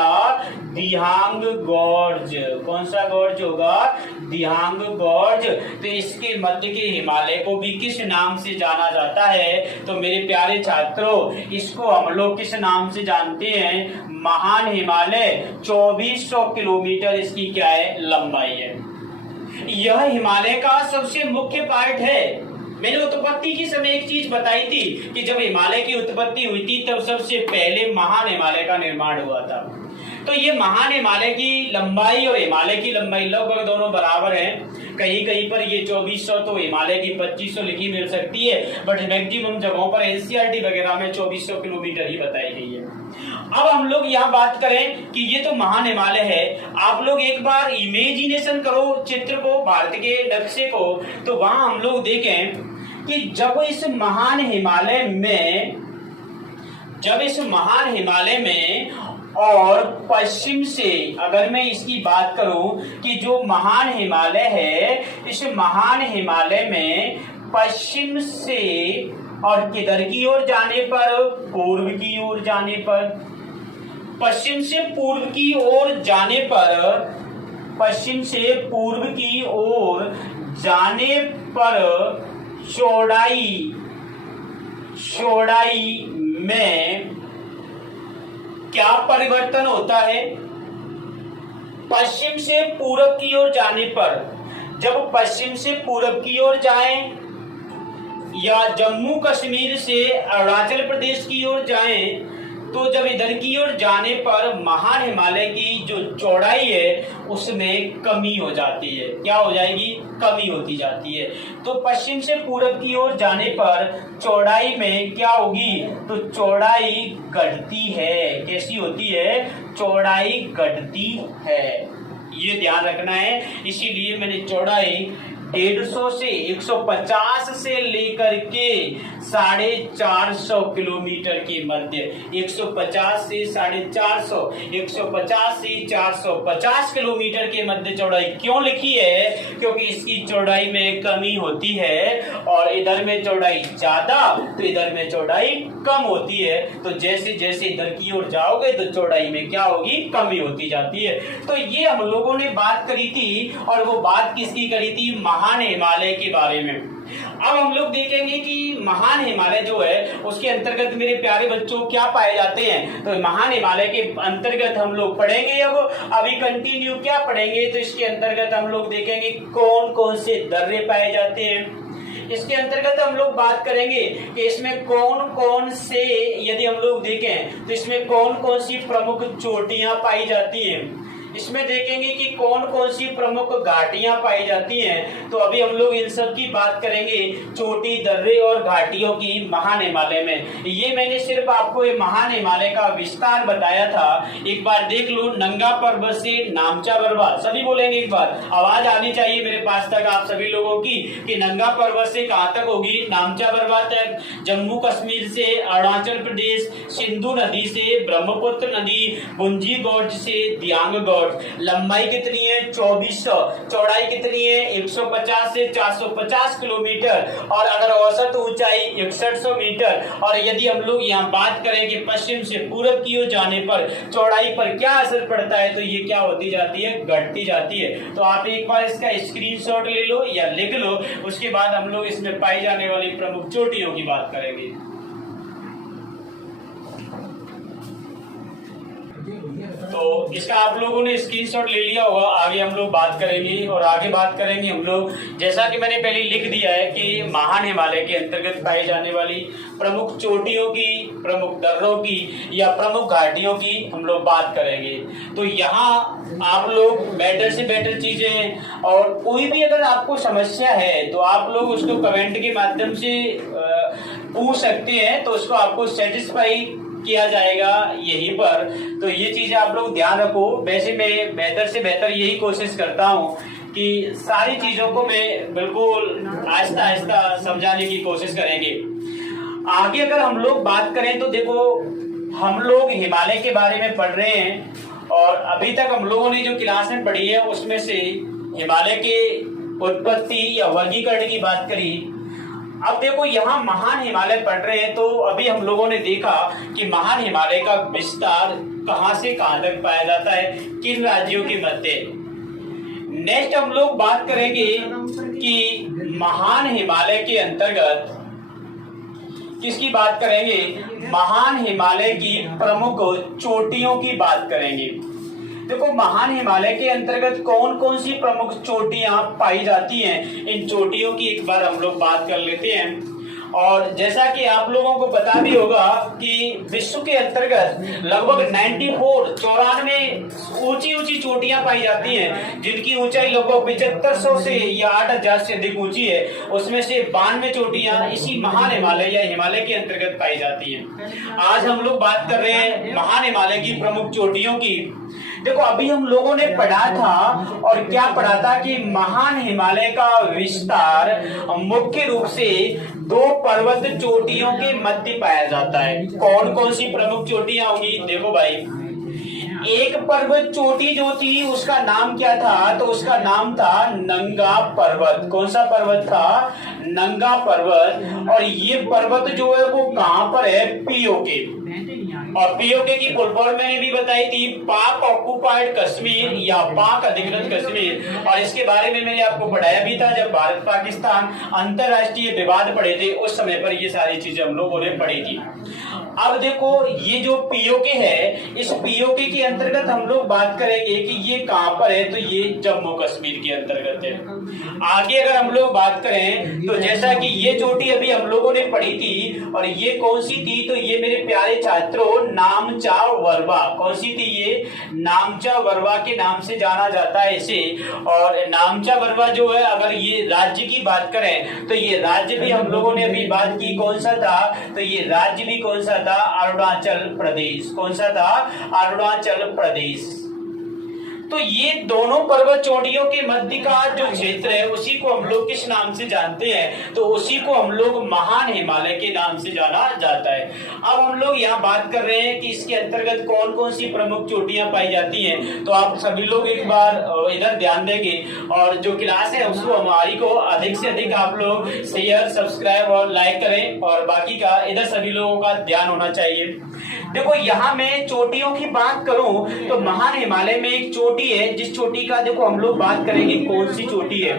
दिहांग गॉर्ज। कौन सा गॉर्ज होगा? दिहांग गॉर्ज। तो इसके मध्य के हिमालय को भी किस नाम से जाना जाता है? तो मेरे प्यारे छात्रों, इसको हम लोग किस नाम से जानते हैं? महान हिमालय। 2400 किलोमीटर इसकी क्या है? लंबाई है। यह हिमालय का सबसे मुख्य पार्ट है। मैंने उत्पत्ति की समय एक चीज बताई थी कि जब हिमालय की उत्पत्ति हुई थी तब सबसे पहले महान हिमालय का निर्माण हुआ था। तो ये महान हिमालय की लंबाई और हिमालय की लंबाई लगभग दोनों बराबर हैं। कहीं कहीं पर ये 2400 तो हिमालय की 2500 लिखी मिल सकती है, बट मैक्सिमम जगहों पर एनसीईआरटी वगैरह में 2400 किलोमीटर ही बताई गई है। अब हम लोग यहाँ बात करें कि ये तो महान हिमालय है। आप लोग एक बार इमेजिनेशन करो चित्र को, भारत के नक्शे को, तो वहां हम लोग देखें कि जब इस महान हिमालय में और पश्चिम से अगर मैं इसकी बात करूं कि जो महान हिमालय है, इस महान हिमालय में पश्चिम से और किधर की ओर जाने पर? पूर्व की ओर जाने पर। पश्चिम से पूर्व की ओर जाने पर, पश्चिम से पूर्व की ओर जाने पर चौड़ाई में क्या परिवर्तन होता है? पश्चिम से पूरब की ओर जाने पर, जब पश्चिम से पूरब की ओर जाएं या जम्मू कश्मीर से अरुणाचल प्रदेश की ओर जाएं, तो जब इधर की ओर जाने पर महान हिमालय की जो चौड़ाई है उसमें कमी हो जाती है। क्या हो जाएगी? कमी होती जाती है। तो पश्चिम से पूरब की ओर जाने पर चौड़ाई में क्या होगी? तो चौड़ाई घटती है। कैसी होती है? चौड़ाई घटती है, ये ध्यान रखना है। इसीलिए मैंने चौड़ाई 150 से 150 से लेकर के 450 किलोमीटर के मध्य, 150 से 450, 150 से 450 किलोमीटर के मध्य चौड़ाई क्यों लिखी है? क्योंकि इसकी चौड़ाई में कमी होती है और इधर में चौड़ाई ज्यादा तो इधर में चौड़ाई कम होती है। तो जैसे जैसे इधर की ओर जाओगे तो चौड़ाई में क्या होगी? कमी होती जाती है। तो ये हम लोगों ने बात करी थी, और वो बात किसकी करी थी? महान हिमालय के बारे में। अब हम लोग देखेंगे कि महान हिमालय जो है उसके अंतर्गत मेरे प्यारे बच्चों क्या पाए जाते हैं। तो महान हिमालय के अंतर्गत हम लोग पढ़ेंगे, अभी कंटिन्यू क्या पढ़ेंगे, तो इसके अंतर्गत हम लोग देखेंगे कौन कौन से दर्रे पाए जाते हैं। इसके अंतर्गत हम लोग बात करेंगे कि इसमें कौन कौन से, यदि हम लोग देखें तो इसमें कौन कौन सी प्रमुख चोटियां पाई जाती हैं। इसमें देखेंगे कि कौन कौन सी प्रमुख घाटियां पाई जाती हैं। तो अभी हम लोग इन सब की बात करेंगे, चोटी, दर्रे और घाटियों की महान हिमालय में। ये मैंने सिर्फ आपको ये महान हिमालय का विस्तार बताया था। एक बार देख लो, नंगा पर्वत से नामचा बर्वा, सभी बोलेंगे एक बार, आवाज आनी चाहिए मेरे पास तक आप सभी लोगों की कि नंगा पर्वत से कहां तक होगी? नामचा बर्वा तक। जम्मू कश्मीर से अरुणाचल प्रदेश, सिंधु नदी से ब्रह्मपुत्र नदी, बुंजी गॉर्ज से दियांग गॉर्ज। लंबाई कितनी है? 2400। चौड़ाई कितनी है? 150 से 450 किलोमीटर। और अगर औसत ऊंचाई 6100 मीटर। और यदि हम लोग यहाँ बात करें कि पश्चिम से पूरब की ओर जाने पर चौड़ाई पर क्या असर पड़ता है, तो ये क्या होती जाती है? घटती जाती है। तो आप एक बार इसका स्क्रीनशॉट ले लो या लिख लो, उसके बाद हम लोग इसमें पाई जाने वाली प्रमुख चोटियों की बात करेंगे। तो इसका आप लोगों ने स्क्रीनशॉट ले लिया होगा। आगे हम लोग बात करेंगे, और आगे बात करेंगे हम लोग, जैसा कि मैंने पहले लिख दिया है कि महान हिमालय के अंतर्गत पाई जाने वाली प्रमुख चोटियों की, प्रमुख दर्रों की या प्रमुख घाटियों की हम लोग बात करेंगे। तो यहाँ आप लोग बेटर से बेटर चीजें, और कोई भी अगर आपको समस्या है तो आप लोग उसको कमेंट के माध्यम से पूछ सकते हैं, तो उसको आपको सेटिस्फाई किया जाएगा यहीं पर। तो ये चीजें आप लोग ध्यान रखो। वैसे मैं बेहतर से बेहतर यही कोशिश करता हूँ कि सारी चीजों को मैं बिल्कुल आहिस्ता आहिस्ता समझाने की कोशिश करेंगे। आगे अगर हम लोग बात करें तो देखो, हम लोग हिमालय के बारे में पढ़ रहे हैं, और अभी तक हम लोगों ने जो क्लास में पढ़ी है उसमें से हिमालय के उत्पत्ति या वर्गीकरण की बात करी। अब देखो यहाँ महान हिमालय पढ़ रहे हैं, तो अभी हम लोगों ने देखा कि महान हिमालय का विस्तार कहां से कहां तक पाया जाता है, किन राज्यों के मध्य। नेक्स्ट हम लोग बात करेंगे कि महान हिमालय के अंतर्गत किसकी बात करेंगे, महान हिमालय की प्रमुख चोटियों की बात करेंगे। देखो महान हिमालय के अंतर्गत कौन कौन सी प्रमुख चोटियां पाई जाती हैं, इन चोटियों की एक बार हम लोग बात कर लेते हैं। और जैसा कि आप लोगों को पता भी होगा कि विश्व के अंतर्गत लगभग 94 ऊंची ऊंची चोटियां पाई जाती हैं, जिनकी ऊंचाई लगभग 7500 से या 8000 से अधिक ऊंची है। उसमें से 92 चोटियां इसी महान हिमालय या हिमालय के अंतर्गत पाई जाती हैं। आज हम लोग बात कर रहे हैं महान हिमालय की प्रमुख चोटियों की। देखो अभी हम लोगों ने पढ़ा था, और क्या पढ़ा था कि महान हिमालय का विस्तार मुख्य रूप से 2 पर्वत चोटियों के मध्य पाया जाता है। कौन कौन सी प्रमुख चोटियां होंगी, देखो भाई, एक पर्वत चोटी जो थी उसका नाम क्या था, तो उसका नाम था नंगा पर्वत। कौन सा पर्वत था, नंगा पर्वत। और ये पर्वत जो है वो कहां पर है, पीओके। और पीओके की फुल फॉर्म मैंने भी बताई थी, पाक ऑक्युपाइड कश्मीर या पाक अधिकृत कश्मीर। और इसके बारे में मैंने आपको पढ़ाया भी था जब भारत पाकिस्तान अंतरराष्ट्रीय विवाद पड़े थे, उस समय पर ये सारी चीजें हम लोगों ने पढ़ी थी। अब देखो ये जो पीओके है, इस पीओके के अंतर्गत हम लोग बात करेंगे कि ये कहां पर है, तो ये जम्मू कश्मीर के अंतर्गत है। आगे अगर हम लोग बात करें तो जैसा कि ये चोटी अभी हम लोगों ने पढ़ी थी, और ये कौन सी थी, तो ये मेरे प्यारे छात्रों नामचा वरवा। कौन सी थी ये, नामचा वरवा के नाम से जाना जाता है इसे। और नामचा वरवा जो है, अगर ये राज्य की बात करें तो ये राज्य भी हम लोगों ने अभी बात की, कौन सा था, तो ये राज्य भी कौन सा था, अरुणाचल प्रदेश। कौन सा था, अरुणाचल प्रदेश। तो ये दोनों पर्वत चोटियों के मध्य का जो क्षेत्र है उसी को हम लोग किस नाम से जानते हैं, तो उसी को हम लोग महान हिमालय के नाम से जाना जाता है। अब हम लोग यहाँ बात कर रहे हैं कि इसके अंतर्गत कौन कौन सी प्रमुख चोटियां पाई जाती हैं। तो आप सभी लोग एक बार इधर ध्यान देंगे, और जो क्लास है उसको हमारी को अधिक से अधिक आप लोग शेयर, सब्सक्राइब और लाइक करें, और बाकी का इधर सभी लोगों का ध्यान होना चाहिए। देखो यहाँ मैं चोटियों की बात करूं तो महान हिमालय में एक चोटी है, जिस चोटी का देखो हम लोग बात करेंगे कौन सी चोटी है।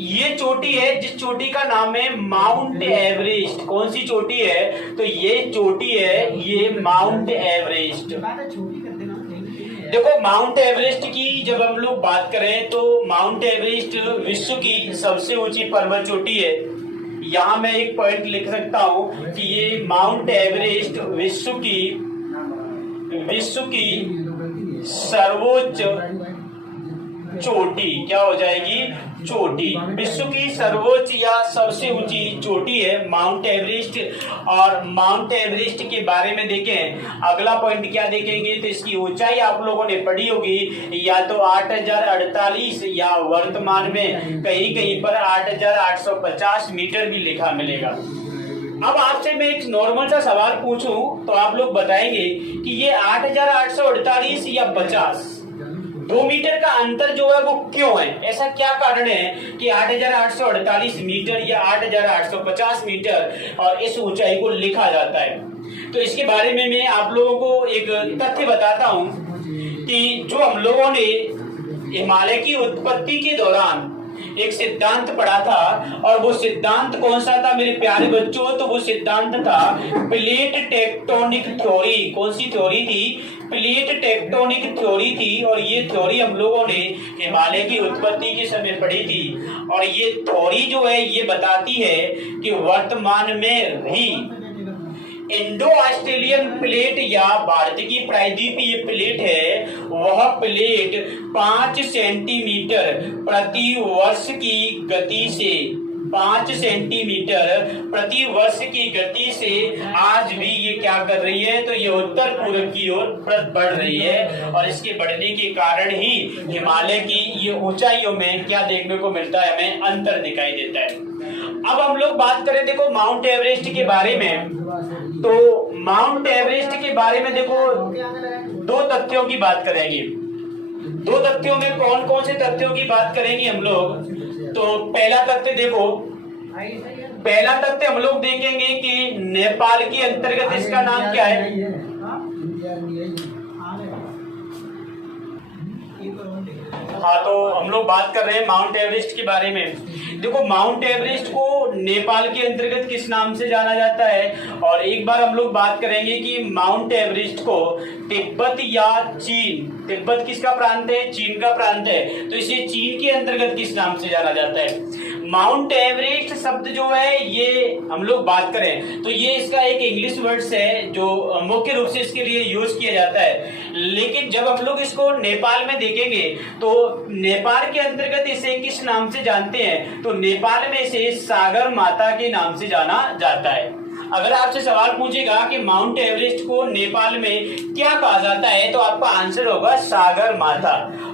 ये चोटी है जिस चोटी का नाम है माउंट एवरेस्ट। कौन सी चोटी है, तो ये चोटी है, ये माउंट एवरेस्ट। देखो माउंट एवरेस्ट की जब हम लोग बात करें तो माउंट एवरेस्ट विश्व की सबसे ऊंची पर्वत चोटी है। यहाँ मैं एक पॉइंट लिख सकता हूँ कि ये माउंट एवरेस्ट विश्व की सर्वोच्च चोटी क्या हो जाएगी, चोटी। विश्व की सर्वोच्च या सबसे ऊंची चोटी है माउंट एवरेस्ट। और माउंट एवरेस्ट के बारे में देखें, अगला पॉइंट क्या देखेंगे, तो इसकी ऊंचाई आप लोगों ने पढ़ी होगी, या तो 8048 या वर्तमान में कहीं कहीं पर 8850 मीटर भी लिखा मिलेगा। अब आपसे मैं एक नॉर्मल सा सवाल पूछूं तो आप लोग बताएंगे कि ये 8848 या 50, 2 मीटर का अंतर जो है वो क्यों है, ऐसा क्या कारण है कि 8848 मीटर या 8850 मीटर और इस ऊंचाई को लिखा जाता है। तो इसके बारे में मैं आप लोगों को एक तथ्य बताता हूं कि जो हम लोगों ने हिमालय की उत्पत्ति के दौरान एक सिद्धांत पढ़ा था, और वो सिद्धांत कौन सा था मेरे प्यारे बच्चों, तो वो सिद्धांत था प्लेट टेक्टोनिक थ्योरी। कौन सी थ्योरी थी, प्लेट टेक्टोनिक थ्योरी थी। और ये थ्योरी हम लोगों ने हिमालय की उत्पत्ति के समय पढ़ी थी। और ये थ्योरी जो है ये बताती है कि वर्तमान में भी इंडो ऑस्ट्रेलियन प्लेट या भारत की प्रायद्वीपीय प्लेट है, वह प्लेट 5 सेंटीमीटर प्रति वर्ष की गति से 5 सेंटीमीटर प्रति वर्ष की गति से आज भी ये क्या कर रही है, तो ये उत्तर पूर्व की ओर बढ़ रही है। और इसके बढ़ने के कारण ही हिमालय की ये ऊंचाइयों में क्या देखने को मिलता है, हमें अंतर दिखाई देता है। अब हम लोग बात करें देखो माउंट एवरेस्ट के बारे में, तो माउंट एवरेस्ट के बारे में देखो 2 तथ्यों की बात करेंगे। 2 तथ्यों में कौन कौन से तथ्यों की बात करेंगे हम लोग, तो पहला तथ्य देखो पहला तथ्य हम लोग देखेंगे कि नेपाल के अंतर्गत इसका नाम क्या है। हाँ, तो हम लोग बात कर रहे हैं माउंट एवरेस्ट के बारे में। देखो, माउंट एवरेस्ट को नेपाल के अंतर्गत किस नाम से जाना जाता है, और एक बार हम लोग बात करेंगे कि माउंट एवरेस्ट को तिब्बत या चीन, तिब्बत किसका प्रांत है, चीन का प्रांत है, तो इसे चीन के अंतर्गत किस नाम से जाना जाता है। माउंट एवरेस्ट शब्द जो है ये हम लोग बात करें तो ये इसका एक इंग्लिश वर्ड्स है जो मुख्य रूप से इसके लिए यूज किया जाता है, लेकिन जब हम लोग इसको नेपाल में देखेंगे तो नेपाल के अंतर्गत इसे किस नाम से जानते हैं, तो नेपाल में इसे सागर माता के नाम से जाना जाता है। अगर आपसे सवाल पूछेगा कि माउंट एवरेस्ट को नेपाल में क्या कहा जाता है, तो आपका आंसर होगा सागर माता।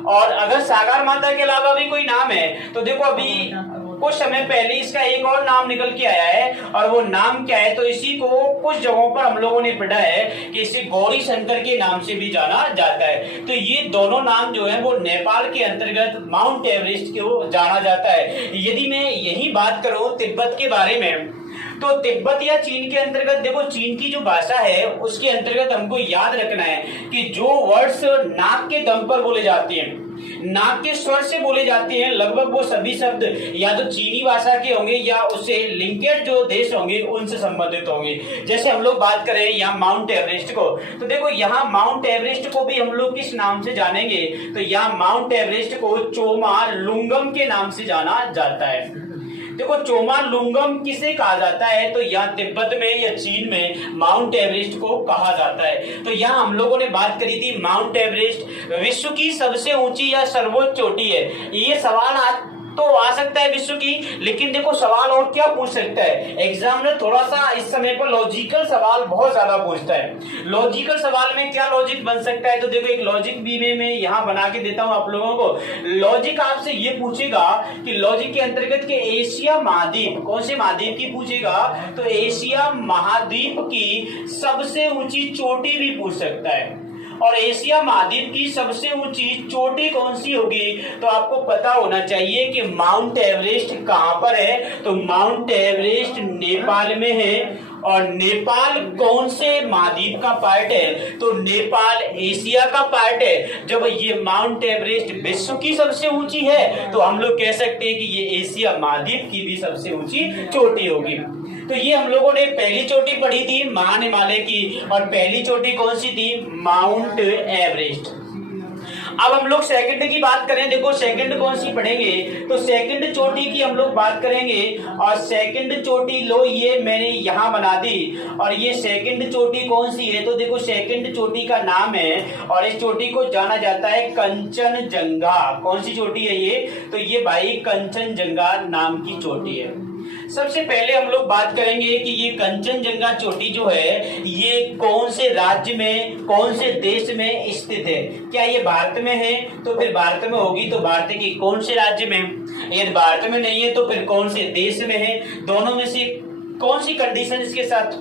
और अगर सागर माता के अलावा भी कोई नाम है तो देखो, अभी कुछ समय पहले इसका एक और नाम निकल के आया है, और वो नाम क्या है, तो इसी को कुछ जगहों पर हम लोगों ने पढ़ा है कि इसे गौरी शंकर के नाम से भी जाना जाता है। तो ये दोनों नाम जो है वो नेपाल के अंतर्गत माउंट एवरेस्ट को जाना जाता है। यदि मैं यही बात करूं तिब्बत के बारे में, तो तिब्बत या चीन के अंतर्गत देखो, चीन की जो भाषा है उसके अंतर्गत हमको याद रखना है कि जो वर्ड्स नाक के दम पर बोले जाते हैं, नाक के स्वर से बोले जाते हैं, लगभग वो सभी शब्द या तो चीनी भाषा के होंगे या उससे लिंकेड जो देश होंगे उनसे संबंधित होंगे। जैसे हम लोग बात करें यहाँ माउंट एवरेस्ट को, तो देखो यहाँ माउंट एवरेस्ट को भी हम लोग किस नाम से जानेंगे, तो यहाँ माउंट एवरेस्ट को चोमा लुंगम के नाम से जाना जाता है। देखो, चोमा लुंगम किसे कहा जाता है, तो यहाँ तिब्बत में या चीन में माउंट एवरेस्ट को कहा जाता है। तो यहाँ हम लोगों ने बात करी थी माउंट एवरेस्ट विश्व की सबसे ऊंची या सर्वोच्च चोटी है। ये सवाल आज तो आ सकता है विश्व की, लेकिन देखो सवाल और क्या पूछ सकता है, एग्जामिनर थोड़ा सा इस समय पर लॉजिकल सवाल बहुत ज्यादा पूछता है। लॉजिकल सवाल में क्या लॉजिक बन सकता है, तो देखो एक लॉजिक भी मैं यहाँ बना के देता हूँ आप लोगों को। लॉजिक आपसे ये पूछेगा कि लॉजिक के अंतर्गत के एशिया महाद्वीप, कौन से महाद्वीप की पूछेगा, तो एशिया महाद्वीप की सबसे ऊंची चोटी भी पूछ सकता है। और एशिया महाद्वीप की सबसे ऊंची चोटी कौन सी होगी, तो आपको पता होना चाहिए कि माउंट एवरेस्ट कहां पर है, तो माउंट एवरेस्ट नेपाल में है। और नेपाल कौन से महाद्वीप का पार्ट है, तो नेपाल एशिया का पार्ट है। जब ये माउंट एवरेस्ट विश्व की सबसे ऊंची है तो हम लोग कह सकते हैं कि ये एशिया महाद्वीप की भी सबसे ऊंची चोटी होगी। तो ये हम लोगों ने पहली चोटी पढ़ी थी महान हिमालय की, और पहली चोटी कौन सी थी, माउंट एवरेस्ट। अब हम लोग सेकंड की बात करें, देखो सेकंड कौन सी पढ़ेंगे, तो सेकंड चोटी की हम लोग बात करेंगे। और सेकंड चोटी लो, ये मैंने यहाँ बना दी, और ये सेकंड चोटी कौन सी है, तो देखो सेकंड चोटी का नाम है, और इस चोटी को जाना जाता है कंचनजंगा। कौन सी चोटी है ये, तो ये भाई कंचनजंगा नाम की चोटी है। सबसे पहले हम लोग बात करेंगे कि ये कंचनजंगा चोटी जो है ये कौन से राज्य में, कौन से देश में स्थित है। क्या ये भारत में है, तो फिर भारत में होगी, तो भारत के कौन से राज्य में, यदि भारत में नहीं है तो फिर कौन से देश में है, दोनों में से कौन सी कंडीशन इसके साथ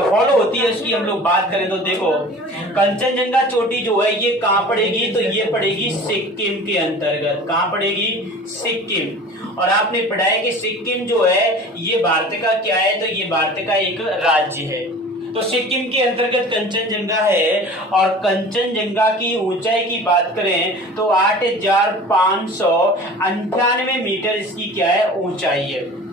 फॉलो होती है उसकी हम लोग बात करें तो देखो कंचनजंगा चोटी जो है ये कहाँ पड़ेगी, तो ये पड़ेगी सिक्किम के अंतर्गत। कहाँ पड़ेगी, सिक्किम। और आपने पढ़ा है कि सिक्किम जो है ये भारत का क्या है, तो ये भारत का एक राज्य है। तो सिक्किम के अंतर्गत कंचनजंगा है, और कंचनजंगा की ऊंचाई की बात करें तो 8,598 मीटर इसकी क्या है, ऊंचाई है।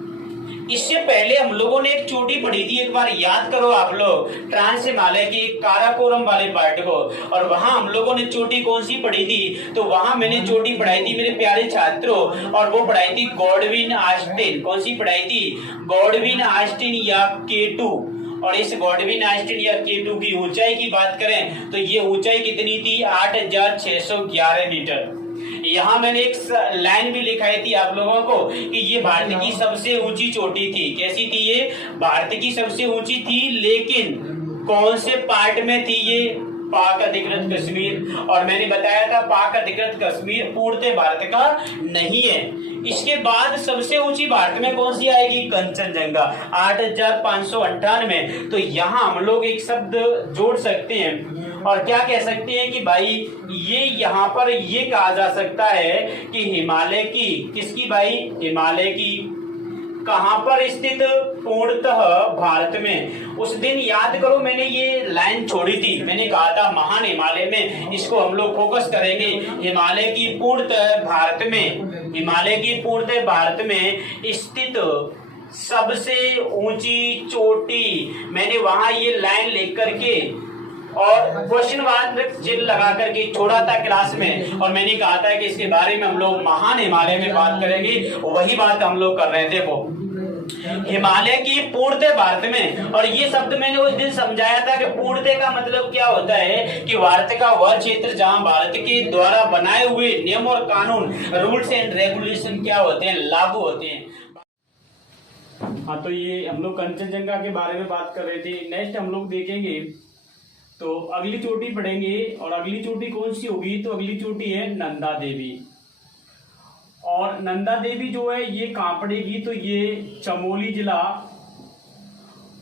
इससे पहले हम लोगों ने एक चोटी पढ़ी थी, एक बार याद करो आप लोग, ट्रांस हिमालय की काराकोरम वाले पार्ट को, और वहां हम लोगों ने चोटी कौन सी पढ़ी थी, तो वहां मैंने चोटी पढ़ाई थी मेरे प्यारे छात्रों, और वो पढ़ाई थी गॉडविन ऑस्टिन। कौन सी पढ़ाई थी, गॉडविन ऑस्टिन या K2। और इस गॉडविन ऑस्टिन या K2 की ऊंचाई की बात करें तो ये ऊंचाई कितनी थी, 8,611 मीटर। यहाँ मैंने एक लाइन भी लिखाई थी आप लोगों को कि ये भारत की सबसे ऊंची चोटी थी। कैसी थी ये, भारत की सबसे ऊंची थी, लेकिन कौन से पार्ट में थी ये, पाक अधिकृत कश्मीर। और मैंने बताया था पाक अधिकृत कश्मीर पूर्णतः भारत का नहीं है। इसके बाद सबसे ऊंची भारत में कौन सी आएगी, कंचनजंगा 8,598। तो यहाँ हम लोग एक शब्द जोड़ सकते हैं और क्या कह सकते हैं कि भाई ये यहाँ पर ये कहा जा सकता है कि हिमालय की, किसकी भाई, हिमालय की कहां पर स्थित? पूर्णतः भारत में। उस दिन याद करो मैंने ये लाइन छोड़ी थी, मैंने कहा था महान हिमालय में, इसको हम लोग फोकस करेंगे। हिमालय की पूर्णतः भारत में, हिमालय की पूर्णतः भारत में स्थित सबसे ऊंची चोटी, मैंने वहां ये लाइन लिख करके और क्वेश्चन मार्क चिन्ह लगा करके छोड़ा था क्लास में, और मैंने कहा था कि इसके बारे में हम लोग महान हिमालय में बात करेंगे। वही बात हम लोग कर रहे थे, वो हिमालय की पूर्णतः भारत में। और ये शब्द मैंने उस दिन समझाया था कि पूर्णतः का मतलब क्या होता है कि भारत का वह क्षेत्र जहां भारत के द्वारा बनाए हुए नियम और कानून, रूल्स एंड रेगुलेशन क्या होते हैं, लागू होते हैं। हाँ, तो ये हम लोग कंचनजंगा के बारे में बात कर रहे थे। नेक्स्ट हम लोग देखेंगे तो अगली चोटी पढ़ेंगे, और अगली चोटी कौन सी होगी? तो अगली चोटी है नंदा देवी। और नंदा देवी जो है ये कहाँ पड़ेगी? तो ये चमोली जिला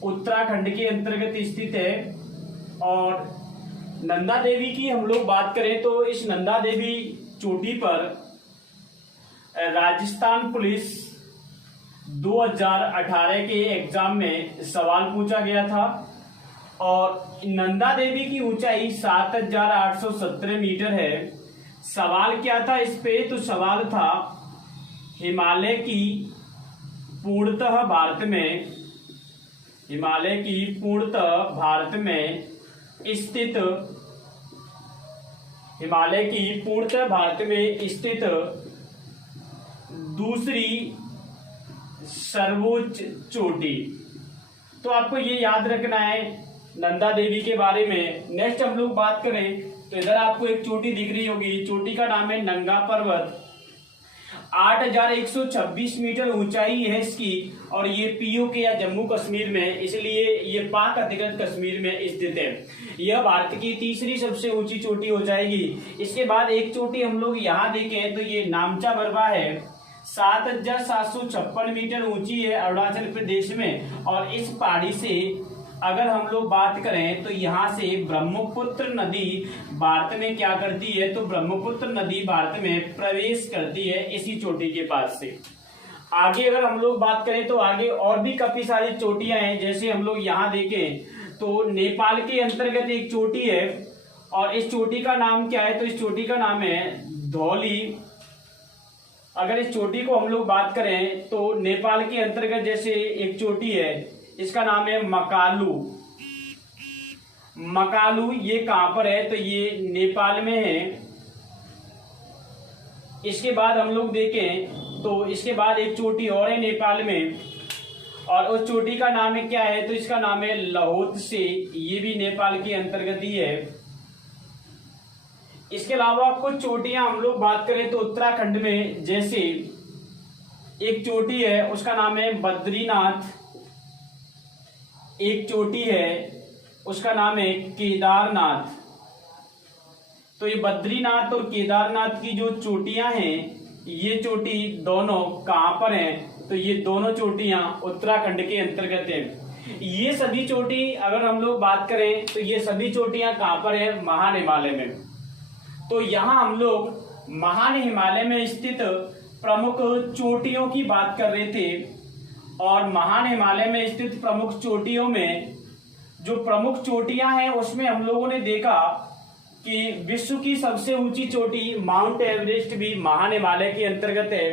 उत्तराखंड के अंतर्गत स्थित है। और नंदा देवी की हम लोग बात करें तो इस नंदा देवी चोटी पर राजस्थान पुलिस 2018 के एग्जाम में सवाल पूछा गया था। और नंदा देवी की ऊंचाई 7,817 मीटर है। सवाल क्या था इस पे? तो सवाल था हिमालय की पूर्णतः भारत में, हिमालय की पूर्णतः भारत में स्थित, हिमालय की पूर्णतः भारत में स्थित दूसरी सर्वोच्च चोटी। तो आपको ये याद रखना है नंदा देवी के बारे में। नेक्स्ट हम लोग बात करें तो इधर आपको एक चोटी दिख रही होगी, चोटी का नाम है नंगा पर्वत। 8,126 मीटर ऊंचाई है इसकी, और ये पीओके या जम्मू कश्मीर में, इसलिए ये पाक अधिकृत कश्मीर में स्थित है। यह भारत की तीसरी सबसे ऊंची चोटी हो जाएगी। इसके बाद एक चोटी हम लोग यहाँ देखें तो ये नामचा बरवा है, 7,756 मीटर ऊंची है अरुणाचल प्रदेश में। और इस पहाड़ी से अगर हम लोग बात करें तो यहाँ से ब्रह्मपुत्र नदी भारत में क्या करती है? तो ब्रह्मपुत्र नदी भारत में प्रवेश करती है इसी चोटी के पास से। आगे अगर हम लोग बात करें तो आगे और भी काफी सारी चोटियां हैं। जैसे हम लोग यहाँ देखें तो नेपाल के अंतर्गत एक चोटी है, और इस चोटी का नाम क्या है? तो इस चोटी का नाम है धौली। अगर इस चोटी को हम लोग बात करें तो नेपाल के अंतर्गत जैसे एक चोटी है, इसका नाम है मकालू। मकालू ये कहां पर है? तो ये नेपाल में है। इसके बाद हम लोग देखें तो इसके बाद एक चोटी और है नेपाल में, और उस चोटी का नाम है क्या है? तो इसका नाम है लहोत्से। ये भी नेपाल के अंतर्गत ही है। इसके अलावा कुछ चोटियां हम लोग बात करें तो उत्तराखंड में जैसे एक चोटी है उसका नाम है बद्रीनाथ, एक चोटी है उसका नाम है केदारनाथ। तो ये बद्रीनाथ और केदारनाथ की जो चोटियां हैं, ये चोटी दोनों कहां पर हैं? तो ये दोनों चोटियां उत्तराखंड के अंतर्गत हैं। ये सभी चोटी अगर हम लोग बात करें तो ये सभी चोटियां कहां पर है? महान हिमालय में। तो यहां हम लोग महान हिमालय में स्थित प्रमुख चोटियों की बात कर रहे थे। और महान हिमालय में स्थित प्रमुख चोटियों में जो प्रमुख चोटियां हैं उसमें हम लोगों ने देखा कि विश्व की सबसे ऊंची चोटी माउंट एवरेस्ट भी महान हिमालय के अंतर्गत है,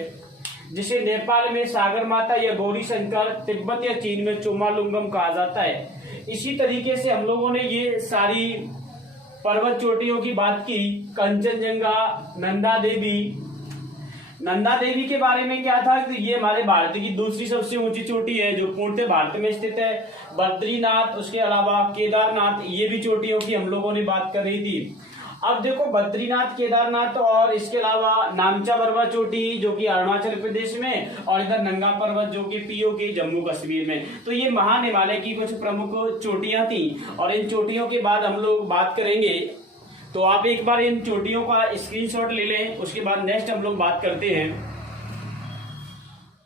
जिसे नेपाल में सागर माता या गौरी शंकर, तिब्बत या चीन में चोमालुंगम कहा जाता है। इसी तरीके से हम लोगों ने ये सारी पर्वत चोटियों की बात की। कंचनजंगा, नंदा देवी। नंदा देवी के बारे में क्या था? तो ये हमारे भारत की दूसरी सबसे ऊंची चोटी है जो पूर्णतः भारत में स्थित है। बद्रीनाथ, उसके अलावा केदारनाथ, ये भी चोटियों की हम लोगों ने बात कर रही थी। अब देखो बद्रीनाथ, केदारनाथ और इसके अलावा नामचा बरवा चोटी जो कि अरुणाचल प्रदेश में, और इधर नंगा पर्वत जो कि पीओके जम्मू कश्मीर में। तो ये महान हिमालय की कुछ प्रमुख चोटियां थी, और इन चोटियों के बाद हम लोग बात करेंगे। तो आप एक बार इन चोटियों का स्क्रीनशॉट ले लें, उसके बाद नेक्स्ट हम लोग बात करते हैं।